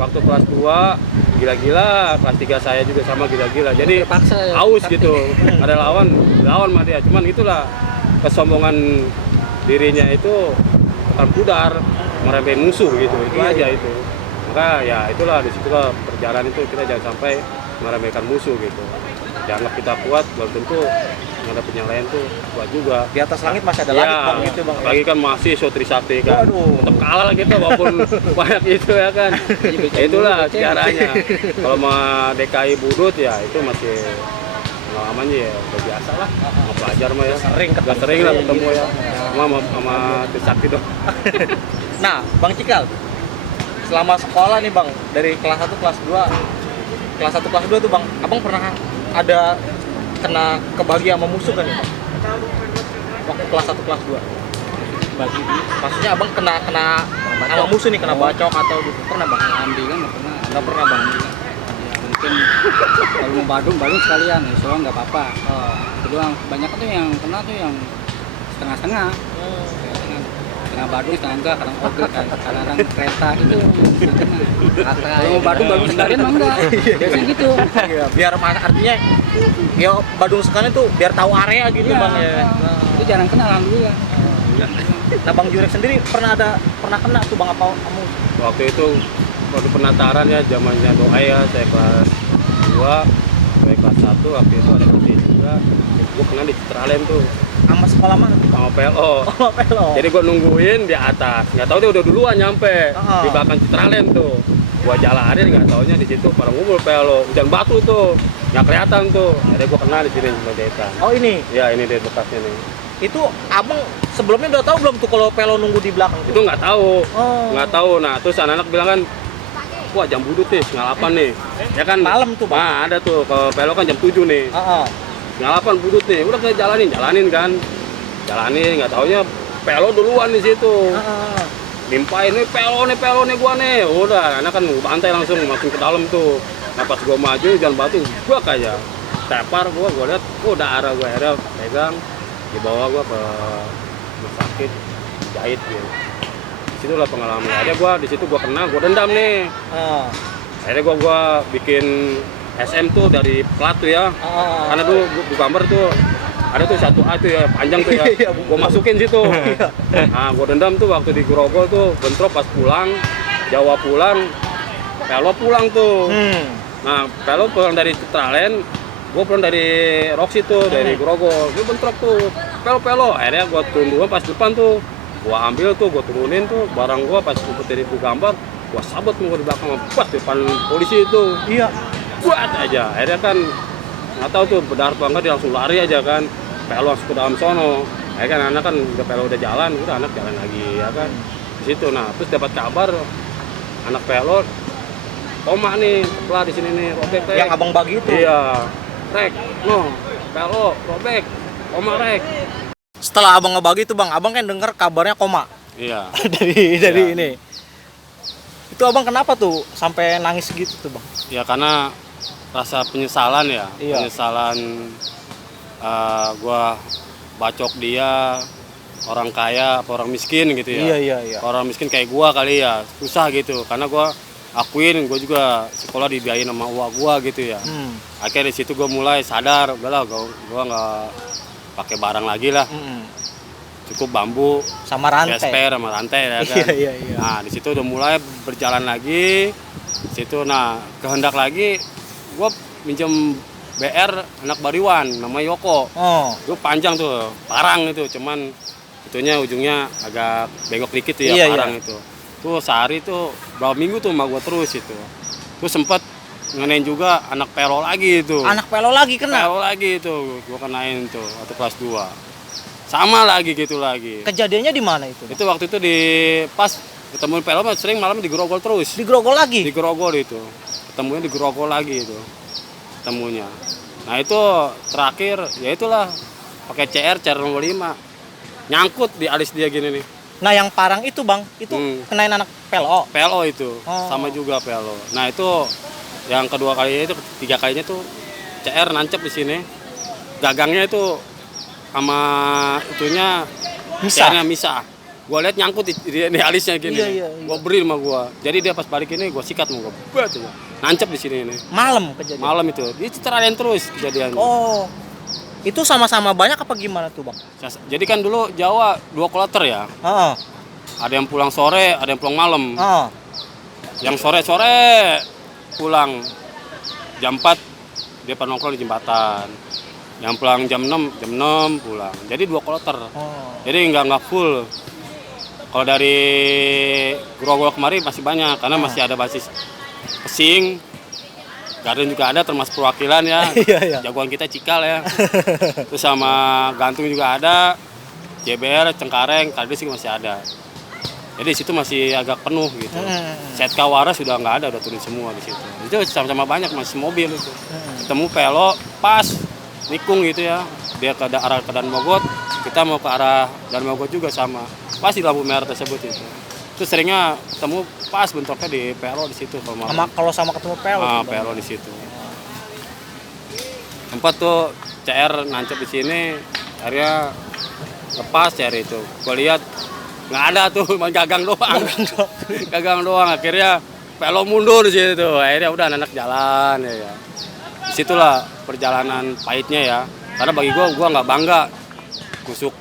Waktu kelas 2 gila-gila, kelas 3 saya juga sama gila-gila. Jadi Paksa ya, aus Trisakti. gitu. Ada lawan sama dia. Cuman itulah kesombongan dirinya itu akan pudar, meremeh musuh gitu. Itu Iya, aja itu. Maka ya itulah disitulah perjalanan itu kita jangan sampai meremehkan musuh gitu. Dianggap kita kuat, belum tentu ngadepin yang lain tuh kuat juga. Di atas langit masih ada langit bang gitu bang. Lagi kan masih Trisakti kan. Waduh. Tetap kalah lah kita walaupun banyak itu ya kan. Ya itulah caranya. Kalau mau DKI budut ya itu masih pengalamannya ya udah biasa lah. Mau pelajar mah ya. Udah sering lah ketemu ya. Sama Trisakti dong. Nah, Bang Cikal, selama sekolah nih Bang, dari kelas 1, kelas 2, kelas 1, kelas 2 tuh Bang, abang pernah ada kena kebagi sama musuh kan ya Bang? Waktu kelas 1, kelas 2 Bagi maksudnya abang kena sama musuh nih, kena bacok atau gitu, pernah Bang? Andi kan Nggak pernah Bang? Ya, mungkin kalau mau badung sekalian, ya soalnya nggak apa-apa. Itu doang. Banyak tuh yang kena tuh yang setengah-setengah. Setengah badung, setengah enggak, kadang kereta gitu. Kalau mau badung sekalian mah enggak. Biasanya gitu. Iya, biar artinya ya badung sekalian tuh biar tahu area gitu Iya, Bang ya. Itu jarang kena alhamdulillah. Nah Bang Jurek sendiri pernah kena tuh Bang apa kamu? Waktu itu waktu penataran ya zamannya doa ya, saya kelas 2, saya kelas 1 waktu itu ada kerja juga. Gue kena di Citraland tuh Sama sekolah mana tuh Bang? sama PLO. Oh, pelo. Jadi gue nungguin di atas, nggak tahu dia udah duluan nyampe di belakang Citraland tuh. Gua jalanin nggak taunya di situ pada ngumpul PLO, hujan batu tuh, nggak kelihatan tuh. Ada gue kena di sini sama jahitan. Oh ini, Ya ini dia bekasnya nih. itu abang sebelumnya udah tahu belum tuh kalau pelo nunggu di belakang tuh? Itu nggak tahu, Oh. nggak tahu. Nah terus anak-anak bilang kan, wah jam budut nih, setengah 8 nih. Ya kan Malam tuh, Bang. Nah ada tuh, kalau PLO kan jam 7 nih. Heeh. Setengah 8 budut nih, udah kayak jalanin kan. Jalanin, nggak taunya PLO duluan di situ. Heeh. Nimpain nih PLO nih gua nih. Udah, anak kan bantai langsung masuk ke dalam tuh. Nah pas gua maju jangan batu gua kayak tepar gua lihat udah arah gua akhirnya pegang dibawa gua ke rumah sakit jahit gitu. Situlah pengalaman. Akhirnya gua di situ gua kena, gua dendam nih. Heeh. Akhirnya gua bikin SM tuh dari plat tuh ya. Heeh. Karena tuh gua gambar tuh ada tuh 1A tuh ya, panjang tuh ya. Iya, Gua masukin situ. Nah, gua dendam tuh waktu di Grogol tuh, bentrok pas pulang, Jawa pulang, Pelo pulang tuh. Nah, Pelo pulang dari Citraland, gua pulang dari Roxy tuh, dari Grogol. Gua bentrok tuh, Pelo. Akhirnya gua tungguin pas depan tuh. Gua ambil tuh, gua turunin tuh barang gua pas gua dari gambar, gua sabot mau di belakang pas depan polisi itu. Iya. Buat aja. Akhirnya kan nggak tahu tuh benar apa enggak, dia langsung lari aja kan. Pelo langsung ke dalam sono. Akhirnya kan anak kan udah Pelo udah jalan, udah anak jalan lagi ya kan. Di situ nah, terus dapat kabar anak Pelo koma nih, sebelah di sini nih, robek rek. Yang abang bagi itu. Iya. Rek, no, Pelo robek, koma rek. Setelah abang ngebagi itu Bang, abang kan denger kabarnya koma. Iya. dari Iya. ini. Itu abang kenapa tuh sampai nangis gitu tuh Bang? Ya karena rasa penyesalan ya. Iya. Penyesalan gua bacok dia, orang kaya apa orang miskin gitu ya. Iya. Orang miskin kayak gua kali ya susah gitu, karena gua akuin gua juga sekolah dibiayain sama uang gua gitu ya. Akhirnya di situ gua mulai sadar, udahlah gua nggak pakai barang lagi lah, cukup bambu, Sama rantai. gesper sama rantai ya kan. Iya. Nah di situ udah mulai berjalan lagi, situ nah kehendak lagi gua minjem BR anak Bariwan namanya Yoko. Oh. Itu panjang tuh, parang itu, cuman itunya ujungnya agak bengkok dikit tuh ya, Iya, parang itu. Tuh sehari tuh berapa minggu tuh sama gua terus itu. Tuh sempet ngenain juga anak Pero lagi itu. Anak pelo lagi kena. Pero lagi itu, gua kenain tuh waktu kelas 2. Sama lagi gitu lagi. Kejadiannya di mana itu? Itu waktu itu di pas ketemu Pero sering malam digerogol terus. Digrogol lagi. Digerogol itu. Ketemunya digerogol lagi itu. Ketemunya. Nah itu terakhir ya itulah pakai CR nomor 5 nyangkut di alis dia gini nih. Nah, yang parang itu, Bang, itu kenain anak pelo. PLO itu Oh. sama juga PLO. Nah itu yang kedua kalinya itu, ketiga kalinya tuh CR nancep di sini. Gagangnya itu sama itunya Misah. CR-nya misah. Gua lihat nyangkut di alisnya gini. Iya. Gua beri sama gua. Jadi dia pas balik ini gua sikat mau gua bet aja. Nancep di sini ini. Malam kejadian. Malam itu. Dia cerain terus kejadiannya. Oh. Itu sama-sama banyak apa gimana tuh, Bang? Jadi kan dulu Jawa 2 kloter ya. Heeh. Ada yang pulang sore, ada yang pulang malam. Heeh. Yang sore-sore pulang jam 4 dia pada nongkrong di jembatan. Yang pulang jam 6 pulang. Jadi 2 kloter. Oh. Jadi nggak full. Kalau dari Grogol kemarin masih banyak karena masih ada basis Pesing. Garden juga ada termasuk perwakilan ya. Iya. Jagoan kita Cikal ya. Terus sama Gantung juga ada. JBR, Cengkareng, Kardus juga masih ada. Jadi di situ masih agak penuh gitu. Setka Waras sudah nggak ada, udah turun semua di situ. Itu sama-sama banyak masih mobil itu. Ketemu Pelo pas nikung gitu ya. Dia ke arah ke Dan Mogot, kita mau ke arah Dan Mogot juga sama. Pas di lampu merah tersebut itu. Itu seringnya ketemu pas bentuknya di Pelo di situ Kalau sama ketemu pelo. tuh, Bang. Pelo di situ. Tempat tuh CR nancep di sini, akhirnya lepas CR itu. Gue lihat nggak ada tuh, cuma gagang doang. Gagang doang. Akhirnya Pelo mundur di situ. Akhirnya udah anak jalan ya. Disitulah perjalanan pahitnya ya. Karena bagi gue nggak bangga kusuk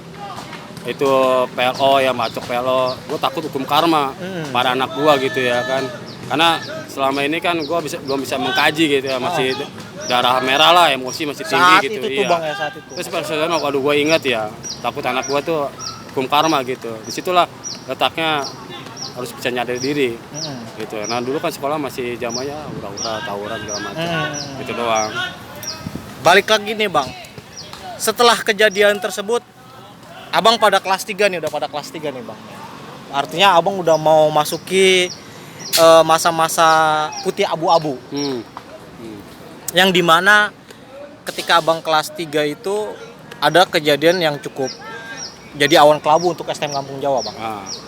itu PLO ya, macok PLO. Gue takut hukum karma pada anak gue gitu ya kan. Karena selama ini kan gue belum bisa mengkaji gitu ya, masih darah merah lah, emosi masih tinggi Saat gitu. itu tuh, Bang, ya, saat itu. Terus pada saat itu kalau gue ingat ya, takut anak gue tuh hukum karma gitu. Disitulah letaknya harus bisa nyadar diri gitu. Nah dulu kan sekolah masih zamannya ura-ura, tawuran segala macam. Gitu doang. Balik lagi nih, Bang. Setelah kejadian tersebut, Abang pada kelas 3 nih, udah pada kelas 3 nih, Bang. Artinya Abang udah mau masuki masa-masa putih abu-abu. Yang dimana ketika Abang kelas 3 itu ada kejadian yang cukup jadi awan kelabu untuk STM Kampung Jawa, Bang.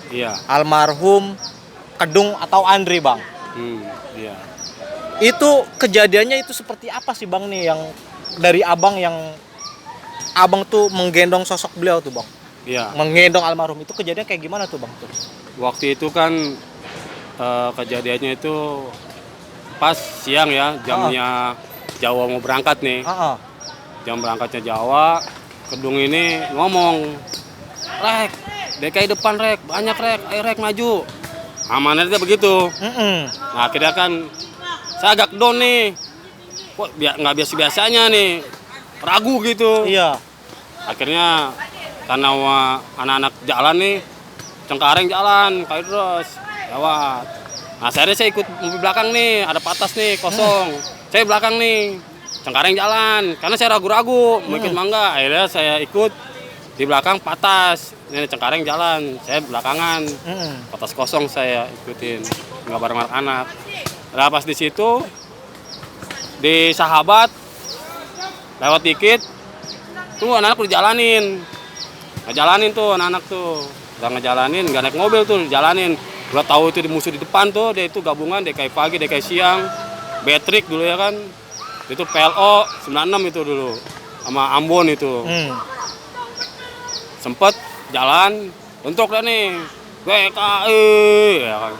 Iya. Almarhum Kedung atau Andri, Bang. Iya. Itu kejadiannya itu seperti apa sih, Bang, nih yang dari Abang yang Abang tuh menggendong sosok beliau tuh, Bang? Iya. Menggendong almarhum itu kejadian kayak gimana tuh, Bang? Waktu itu kan kejadiannya itu pas siang ya, jamnya Jawa mau berangkat nih. Jam berangkatnya Jawa, Kedung ini ngomong, "Rek, DKI depan, Rek, banyak, Rek, ayo, Rek, maju." Amannya dia begitu. Nah akhirnya kan saya agak down nih, kok nggak biasa-biasanya nih, ragu gitu. Iya. Akhirnya karena anak-anak jalan nih, Cengkareng jalan, kayak terus lewat. Nah saya ikut mobil belakang nih, ada patas nih kosong. Saya belakang nih, Cengkareng jalan, karena saya ragu-ragu mau ikut mangga. Akhirnya saya ikut di belakang patas. Ini Cengkareng jalan, saya belakangan. Patas kosong saya ikutin, nggak bareng anak-anak. Nah pas di situ, di Sahabat, lewat dikit, tuh anak-anak udah jalanin. Ngejalanin tuh anak-anak tuh. Udah ngejalanin, nggak naik mobil tuh, jalanin. Udah tahu itu di musuh di depan tuh, dia itu gabungan DKI pagi, DKI siang, Betrik dulu ya kan. Itu PLO 96 itu dulu, sama Ambon itu. Sempet jalan, bentuk dah nih, WKI, ya kan.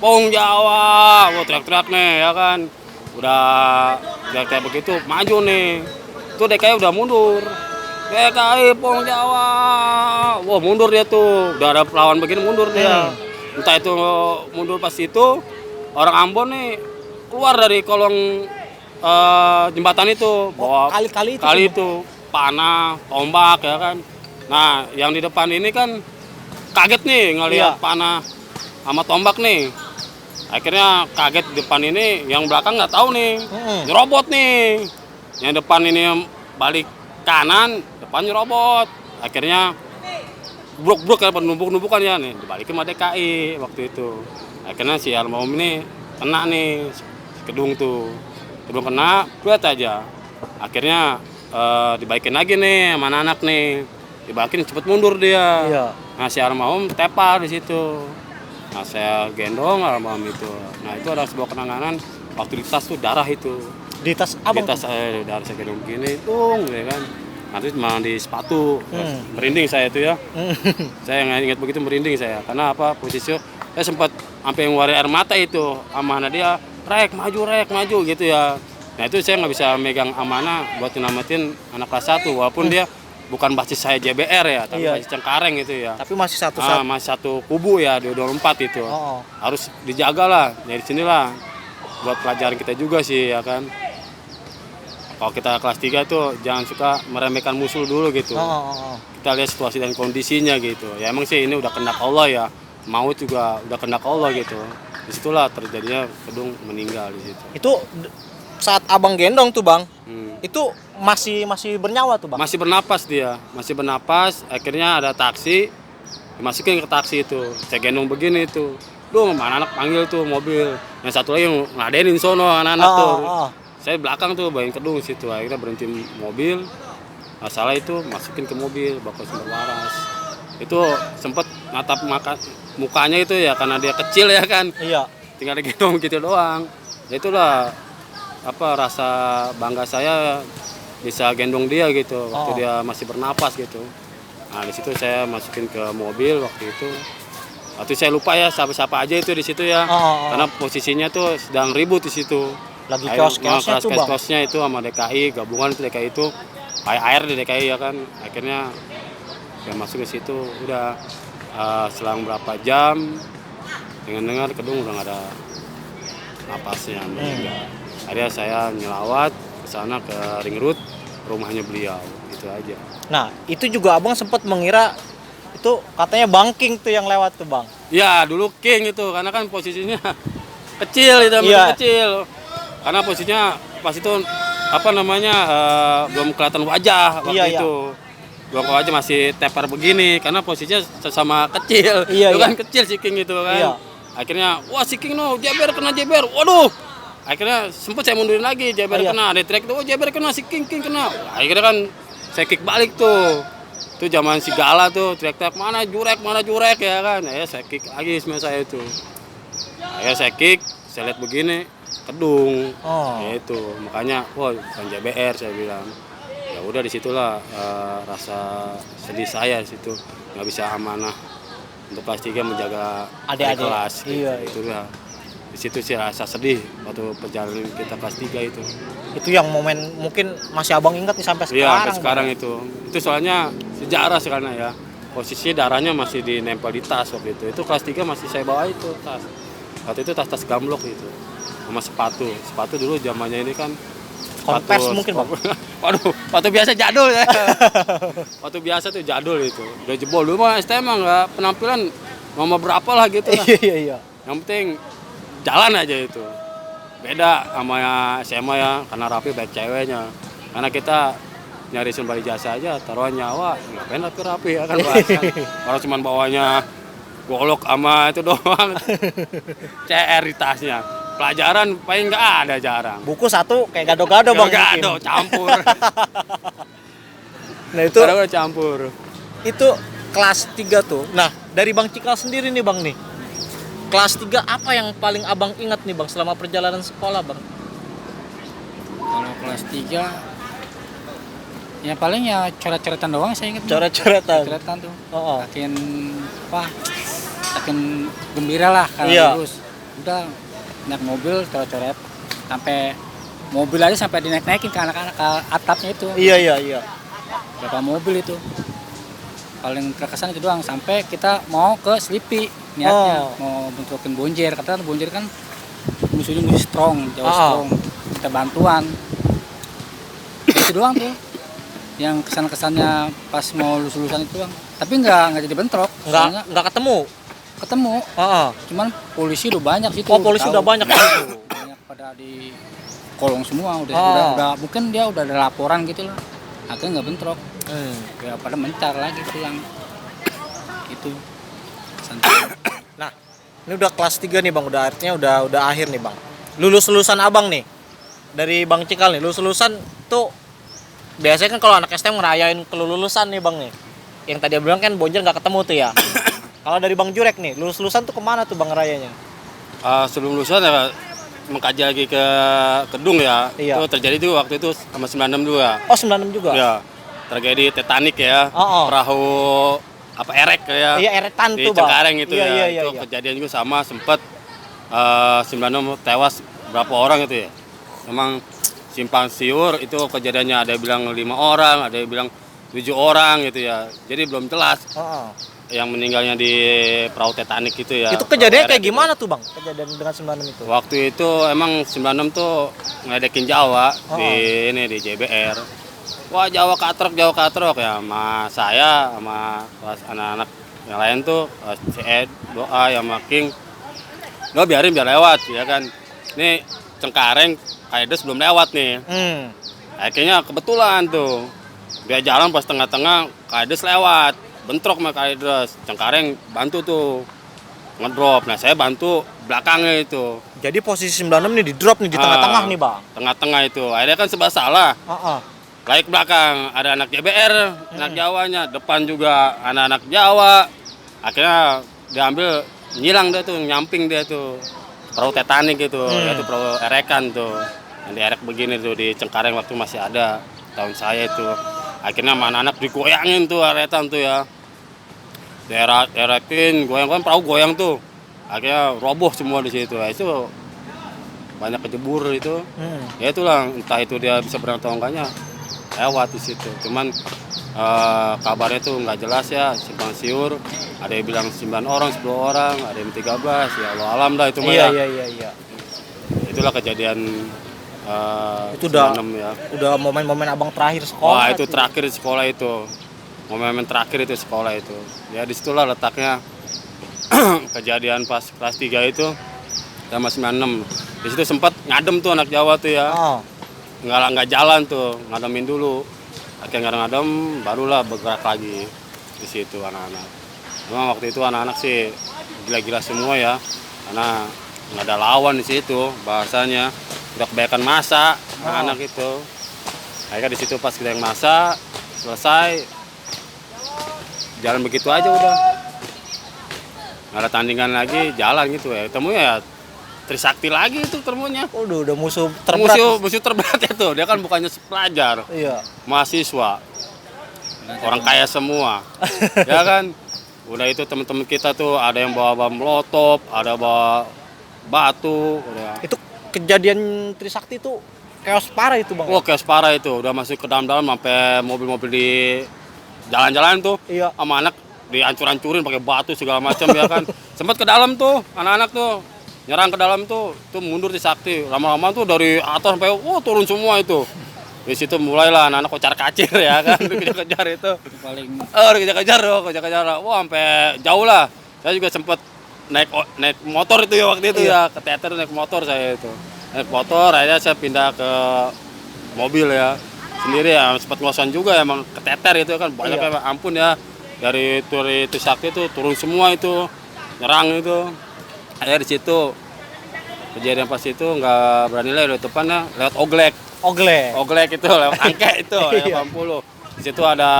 Pong Jawa, wah teriak-teriak nih, ya kan. Udah teriak-teriak begitu, maju nih. Tuh DKI udah mundur. DKI Pong Jawa, wah mundur dia tuh. Udah ada lawan begini mundur dia. Entah itu mundur pas itu, orang Ambon nih keluar dari kolong jembatan itu, bawa kali itu panah, tombak ya kan. Nah, yang di depan ini kan kaget nih ngelihat panah sama tombak nih. Akhirnya kaget di depan ini, yang belakang nggak tahu nih, nyerobot nih. Yang depan ini balik kanan, depan nyerobot. Akhirnya bruk-bruk ya, penumpuk-numpukan ya nih, dibalikin sama DKI waktu itu. Akhirnya si almarhum ini kena nih, gedung tuh. Gedung kena, buat aja. Akhirnya dibalikin lagi nih sama anak nih. Dibalikin cepet mundur dia. Iya. Nah si almarhum tepar di situ. Nah saya gendong almarhum itu. Nah itu ada sebuah kenangan waktu di tas tuh darah itu. Di tas abang. Di tas saya darah saya gendong gini tung ya kan. Nanti malah di sepatu. Merinding saya itu ya. Saya nggak ingat begitu merinding saya. Karena apa posisi saya sempat sampai ngeluarin air mata itu. Amanah dia rek maju gitu ya. Nah itu saya nggak bisa megang amanah buat nyelamatin anak kelas 1 walaupun dia bukan basis saya JBR ya, tapi basis Cengkareng itu ya. Tapi masih satu masih satu kubu ya, 224 itu. Harus dijaga lah, dari sinilah buat pelajaran kita juga sih ya kan. Kalau kita kelas 3 tuh jangan suka meremehkan musuh dulu gitu. Kita lihat situasi dan kondisinya gitu. Ya emang sih ini udah kehendak Allah ya. Maut juga udah kehendak Allah gitu. Disitulah terjadinya Kedung meninggal di situ. Itu saat abang gendong tuh bang, itu masih bernyawa tuh bang? Masih bernapas dia, masih bernapas. Akhirnya ada taksi, dimasukin ke taksi itu. Saya gendong begini itu. Duh, anak-anak panggil tuh mobil. Yang satu lagi ngeladenin sono anak-anak tuh. Saya belakang tuh bagian Kedung situ. Akhirnya berhenti mobil. Masalah itu masukin ke mobil, bawa sumber waras. Itu sempet natap mukanya itu ya karena dia kecil ya kan. Iya. Tinggal digendong gitu doang. Ya itulah apa rasa bangga saya bisa gendong dia gitu waktu dia masih bernapas gitu. Nah di situ saya masukin ke mobil waktu itu. Waktu saya lupa ya siapa aja itu di situ ya. Karena posisinya tuh sedang ribut di situ. Lagi kios-kiosnya tuh bang. Kios-kiosnya itu sama DKI, gabungan itu DKI itu kayak air di DKI ya kan. Akhirnya saya masuk ke situ udah selang berapa jam dengar Kedung udah nggak ada napasnya meninggal. Akhirnya saya nyelawat ke sana ke Ring Road rumahnya beliau itu aja. Nah itu juga abang sempat mengira itu katanya Bang King tuh yang lewat tuh bang. Ya dulu King itu karena kan posisinya kecil itu masih kecil. Karena posisinya pas itu apa namanya belum kelihatan wajah waktu itu. Belum wajah masih tepar begini karena posisinya sama kecil. Itu kan kecil si King itu kan. Akhirnya wah si King no jeber kena jeber. Waduh. Akhirnya sempet saya mundurin lagi, Jaber kena, ada track itu, oh Jaber kena, si King kena. Akhirnya kan saya kick balik tuh. Itu zaman si Gala tuh, teriak-teriak mana jurek ya kan. Ya saya kick lagi sama saya itu. Akhirnya saya kick, saya lihat begini, Kedung. Ya itu, makanya wah bukan JBR saya bilang. Ya udah disitulah rasa sedih saya di situ. Nggak bisa amanah untuk kelas 3 menjaga adik kelas. Gitu. Itu ya. Di situ sih rasa sedih waktu perjalanan kita kelas 3 itu. Itu yang momen mungkin masih abang ingat nih sampai sekarang. Iya, sampai sekarang itu. Itu soalnya sejarah sekarang ya. Posisi darahnya masih dinempel di tas waktu itu. Itu kelas 3 masih saya bawa itu tas. Waktu itu tas-tas gamblok itu. Sama sepatu. Sepatu dulu zamannya ini kan Converse mungkin bang. Waduh, sepatu biasa jadul ya. Sepatu biasa tuh jadul itu. Udah jebol dulu mah STM enggak penampilan nomor berapa lah gitu lah. Iya. Yang penting jalan aja itu. Beda sama SMA ya, karena rapi baik ceweknya. Karena kita nyari sembari jasa aja, taruhan nyawa, ngapain rapi ya kan bahasa. Orang cuma bawanya golok sama itu doang. CR di tasnya. Pelajaran paling nggak ada jarang. Buku satu kayak gado-gado bang. Gado campur. Nah itu. Udah campur. Itu kelas 3 tuh. Nah dari Bang Cikal sendiri nih bang nih. Kelas 3 apa yang paling abang ingat nih bang selama perjalanan sekolah bang? Kalau kelas 3 Ya paling ya coret-coretan doang saya ingat. Coret-coretan. Coretan tuh. Oh, Makin makin gembira lah kalau Iya. lulus. Udah naik mobil coret-coret sampai mobil aja sampai dinaik-naikin ke anak-anak ke atapnya itu. iya. Berapa mobil itu. Paling terkesan itu doang sampai kita mau ke Slipi niatnya mau bentukin bonjer. Kata bonjer kan musuhnya musuh strong, jauh strong. Kita bantuan. Itu doang tuh. Yang kesan-kesannya pas mau lulus-lulusan itu doang. Tapi nggak jadi bentrok. Soalnya Nggak ketemu. Cuman polisi udah banyak situ. Oh, polisi udah banyak itu. Banyak pada di kolong semua udah mungkin dia udah ada laporan gitu loh. Akhirnya nggak bentrok. Ya pada mencar lagi pulang. Itu. Santai. Nah, ini udah kelas 3 nih Bang, udah artinya udah akhir nih Bang. Lulus-lulusan Abang nih. Dari Bang Cikal nih, lulus-lulusan tuh biasanya kan kalau anak STM ngerayain kelulusan nih Bang nih. Yang tadi bilang kan bonjer nggak ketemu tuh ya. Kalau dari Bang Jurek nih, lulus-lulusan tuh kemana tuh Bang ngerayanya? Sebelum lulusan ya mengkaji lagi ke Kedung ya. Iya. Itu terjadi tuh waktu itu sama 962. Oh, 96 juga? Ya. Tragedi Titanic ya. Perahu erek ya. Iya, eretan di tuh Bang. Cengkareng itu Iya, itu kejadian juga sama sempat 96 tewas berapa orang itu ya. Memang simpang siur itu kejadiannya ada yang bilang 5 orang, ada yang bilang 7 orang gitu ya. Jadi belum jelas. Yang meninggalnya di perahu Titanic itu ya. Itu kejadiannya kayak gimana tuh Bang? Kejadian dengan 96 itu? Waktu itu emang 96 tuh ngeledekin Jawa di JBR. Wah, Jawa katrok ya. Sama saya sama anak-anak yang lain tuh CE doa sama King. Lo biar lewat ya kan. Nih Cengkareng Kaides belum lewat nih. Akhirnya kebetulan tuh dia jalan pas tengah-tengah Kaides lewat, bentrok sama Kaides. Cengkareng bantu tuh ngedrop. Nah saya bantu belakangnya itu. Jadi posisi 96 nih di drop nih di tengah-tengah nih Bang. Tengah-tengah itu. Akhirnya kan serba salah. Baik belakang ada anak JBR, anak Jawanya, depan juga anak-anak Jawa. Akhirnya diambil nyilang dia tuh, nyamping dia tuh. Perahu Titanic itu, yaitu perahu erekan tuh. Yang dierek begini tuh di Cengkareng waktu masih ada tahun saya itu. Akhirnya mana anak digoyangin tuh eretan tuh ya. Dierekin, goyang kan perahu goyang tuh. Akhirnya roboh semua di situ. Itu banyak kejebur itu. Ya itulah entah itu dia bisa berenang atau enggaknya. Lewat di situ. Cuman kabarnya tuh nggak jelas ya, simpang siur. Ada yang bilang 9 orang, 10 orang, ada yang 13, ya Allah alam dah itu mah ya. Iya. Itulah kejadian itu udah 96 ya. Udah momen-momen Abang terakhir sekolah. Wah, itu terakhir di sekolah itu. Momen terakhir itu sekolah itu. Ya disitulah letaknya kejadian pas kelas 3 itu sama 96. Di situ sempat ngadem tuh anak Jawa tuh ya. Nggak jalan tuh, ngademin dulu. Akhirnya ngadem barulah bergerak lagi di situ anak-anak. Memang waktu itu anak-anak sih gila-gila semua ya, karena nggak ada lawan di situ bahasanya. Udah kebanyakan masa anak-anak itu. Akhirnya di situ pas kita yang masa selesai, jalan begitu aja udah. Nggak ada tandingan lagi, jalan gitu ya. Temu ya Trisakti lagi itu temunya. Udah musuh terberat. Musuh terberat itu. Dia kan bukannya pelajar, mahasiswa, orang kaya semua, ya kan. Udah itu teman-teman kita tuh ada yang bawa molotov, ada bawa batu. Udah. Itu kejadian Trisakti itu chaos parah itu Bang. Wah, chaos parah itu. Udah masuk ke dalam-dalam sampai mobil-mobil di jalan-jalan tuh. Sama anak dihancur-hancurin pakai batu segala macam ya kan. Sempat ke dalam tuh, anak-anak tuh nyerang ke dalam tuh mundur Trisakti. Lama-lama tuh dari atas sampai turun semua itu. Di situ mulailah anak-anak kocar-kacir ya kan, dikejar-kejar itu. Paling dikejar-kejar. Wah, sampai jauh lah. Saya juga sempat naik motor itu ya waktu itu ya, ke teater naik motor saya itu. Naik motor, akhirnya saya pindah ke mobil ya. Sendiri ya, sempat ngosan juga emang ke teater itu kan banyak ya, ampun ya. Dari Trisakti itu turun semua itu, nyerang itu. Akhirnya di situ kejadian pas itu nggak berani lewat depannya, lewat Oglek itu lewat Angke itu lewat 80. Di situ ada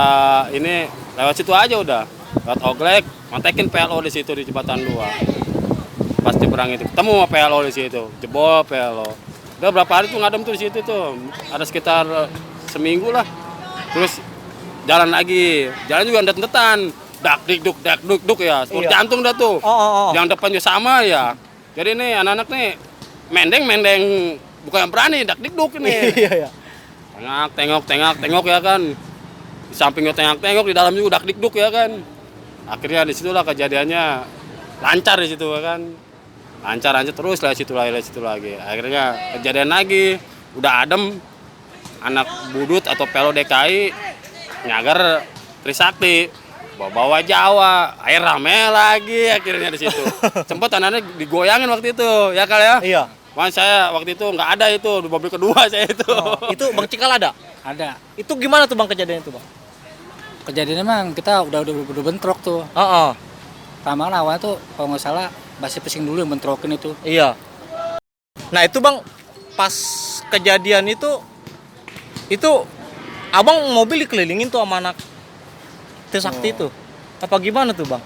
ini lewat situ aja udah. Lewat Oglek, mantekin PLO di situ di Jembatan 2. Pas nyebrang itu ketemu sama PLO di situ, jebol PLO. Udah berapa hari tuh ngadem tuh di situ tuh. Ada sekitar seminggu lah. terus jalan lagi, jalan juga ndet-ndetan, dak dik duk ya, seluruh Iya. jantung dah tuh. Yang depannya sama ya. Jadi nih anak-anak nih mendeng bukan yang berani dak dik duk ini. Iya, iya. Tengok ya kan. Di sampingnya tengok, di dalam juga dak dik duk ya kan. Akhirnya disitulah kejadiannya lancar di situ ya kan. Lancar terus lah situ lagi. Akhirnya kejadian lagi, udah adem, anak budut atau pelo DKI nyagar Trisakti, bawa Jawa, air rame lagi akhirnya di situ. Sempet anak-anak digoyangin waktu itu, ya kali ya. Iya. Makanya saya waktu itu nggak ada itu, di mobil kedua saya itu. Itu Bang Cikal ada? Ada. Itu gimana tuh Bang kejadian itu Bang? Kejadiannya memang kita udah bentrok tuh. Pertama kan awalnya tuh kalau nggak salah masih pesing dulu yang bentrokin itu. Iya. Nah itu Bang, pas kejadian itu Abang mobil dikelilingin tuh sama anak Trisakti itu. Apa gimana tuh Bang?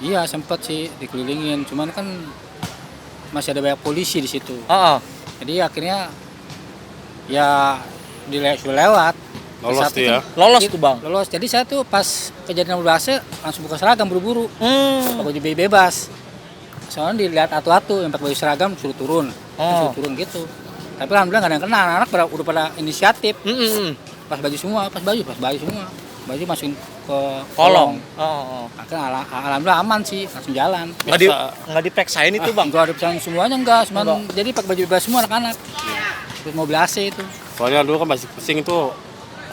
Iya sempet sih dikelilingin, cuman kan masih ada banyak polisi di situ. Jadi akhirnya ya sudah lewat. Lolos Saat tuh itu ya. Lolos tuh Bang. Lolos. Jadi saya tuh pas kejadian udah AC langsung buka seragam buru-buru. Pakai baju bebas. Soalnya dilihat atu-atu yang pakai baju seragam suruh turun. Suruh turun gitu. Tapi alhamdulillah nggak ada yang kena, anak-anak udah pada inisiatif. Pas baju semua. Baju masukin ke kolong. Akhirnya alhamdulillah aman sih, langsung jalan. Nggak diperiksain itu Bang? Enggak ada pesan semuanya enggak, cuman jadi pakai baju bebas semua anak-anak. Terus mobil AC itu. Soalnya dulu kan masih pesing itu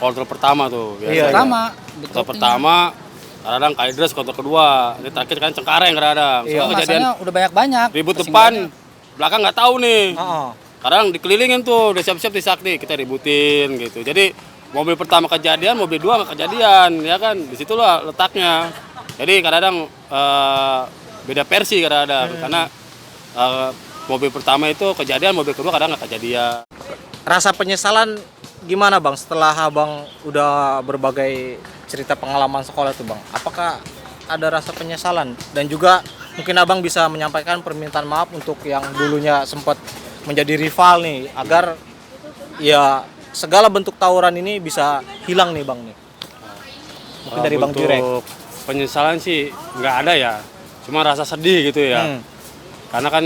kontrol pertama tuh. Iya, Pertama, Kontrol pertama, kadang kaidres kontrol kedua. Ini terakhir kan Cengkareng kadang. Iya, Soalnya kejadian masanya udah banyak. ribut Pesing depan, banyak. belakang nggak tahu nih. Heeh. Kadang dikelilingin tuh, udah siap-siap di Sakti, kita ributin gitu. Jadi mobil pertama kejadian, mobil dua nggak kejadian, ya kan? Disitulah letaknya. Jadi kadang-kadang beda versi kadang-kadang, karena mobil pertama itu kejadian, mobil kedua kadang nggak kejadian. Rasa penyesalan gimana Bang setelah Abang udah berbagai cerita pengalaman sekolah tuh Bang? Apakah ada rasa penyesalan? Dan juga mungkin Abang bisa menyampaikan permintaan maaf untuk yang dulunya sempat menjadi rival nih, agar ya segala bentuk tawuran ini bisa hilang nih Bang nih. Mungkin dari Bang Jurek. Untuk penyesalan sih nggak ada ya, cuma rasa sedih gitu ya. Karena kan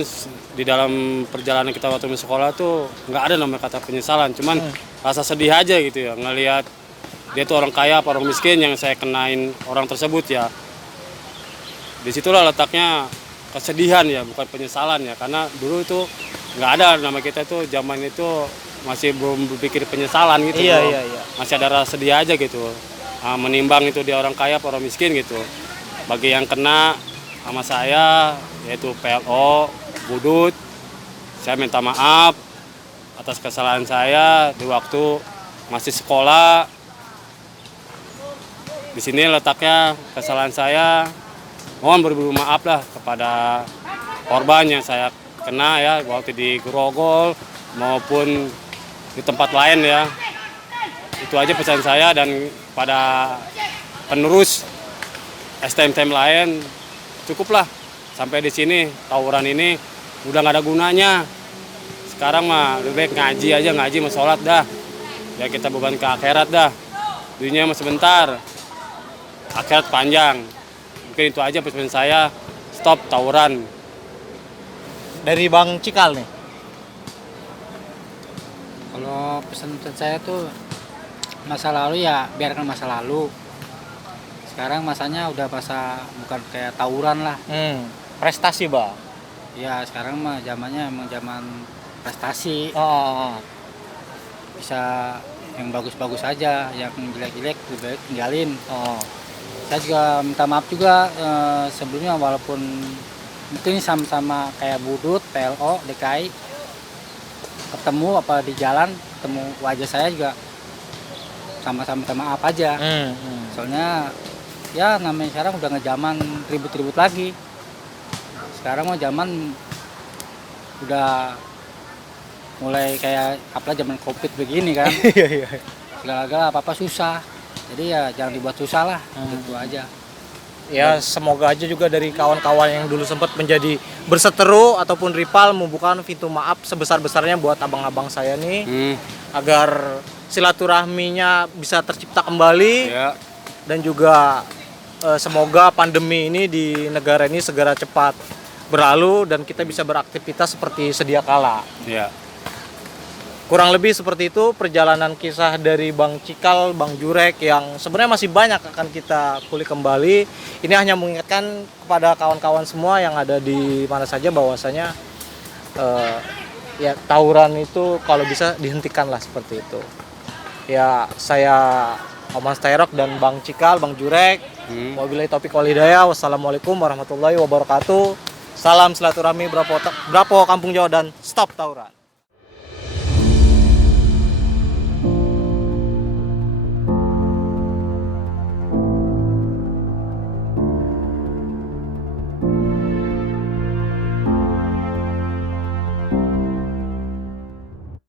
di dalam perjalanan kita waktu di sekolah tuh nggak ada namanya kata penyesalan, cuman rasa sedih aja gitu ya, ngelihat dia tuh orang kaya apa orang miskin yang saya kenain orang tersebut ya. Disitulah letaknya kesedihan ya, bukan penyesalan ya, karena dulu itu nggak ada nama kita tuh zaman itu masih belum berpikir penyesalan gitu. Iya. Masih ada rasa sedih aja gitu. Menimbang itu dia orang kaya apa orang miskin gitu. Bagi yang kena sama saya yaitu PLO, Budut, saya minta maaf atas kesalahan saya di waktu masih sekolah. Di sini letaknya kesalahan saya. Mohon berbuat maaf lah kepada korban yang saya kena ya, waktu di Grogol maupun di tempat lain ya. Itu aja pesan saya, dan pada penerus STM lain cukuplah sampai di sini. Tawuran ini udah nggak ada gunanya. Sekarang mah lebih baik ngaji aja, ngaji mau sholat dah. Ya kita beban ke akhirat dah. Dunia masih sebentar, akhirat panjang. Mungkin itu aja pesan saya, stop tawuran. Dari Bang Cikal nih. Kalau pesan saya tuh masa lalu ya biarkan masa lalu. Sekarang masanya udah masa bukan kayak tawuran lah. Prestasi Bang. Ya sekarang mah zamannya emang zaman prestasi. Bisa yang bagus-bagus aja, yang jelek-jelek lebih baik tinggalin. Saya juga minta maaf juga sebelumnya, walaupun mungkin sama-sama kayak Budut, PLO, DKI ketemu apa di jalan, ketemu wajah saya juga sama-sama minta maaf aja. Soalnya ya namanya sekarang udah ngejaman ribut-ribut lagi. Sekarang mah zaman udah mulai kayak apalagi zaman Covid begini kan. Iya. Segala-gala apa-apa susah. Jadi ya jangan dibuat susah lah, gitu aja. Ya semoga aja juga dari kawan-kawan yang dulu sempat menjadi berseteru ataupun rival membuka pintu maaf sebesar-besarnya buat abang-abang saya nih, agar silaturahminya bisa tercipta kembali. Ya. Dan juga semoga pandemi ini di negara ini segera cepat berlalu dan kita bisa beraktivitas seperti sedia kala. Ya. Kurang lebih seperti itu perjalanan kisah dari Bang Cikal, Bang Jurek yang sebenarnya masih banyak akan kita kulik kembali. Ini hanya mengingatkan kepada kawan-kawan semua yang ada di mana saja bahwasanya ya tawuran itu kalau bisa dihentikan lah seperti itu. Ya saya Oman Styrok dan Bang Cikal, Bang Jurek. Wabillahi taufiq wal hidayah. Wassalamualaikum warahmatullahi wabarakatuh. Salam silaturahmi Brapo Kampung Jawa dan stop tawuran.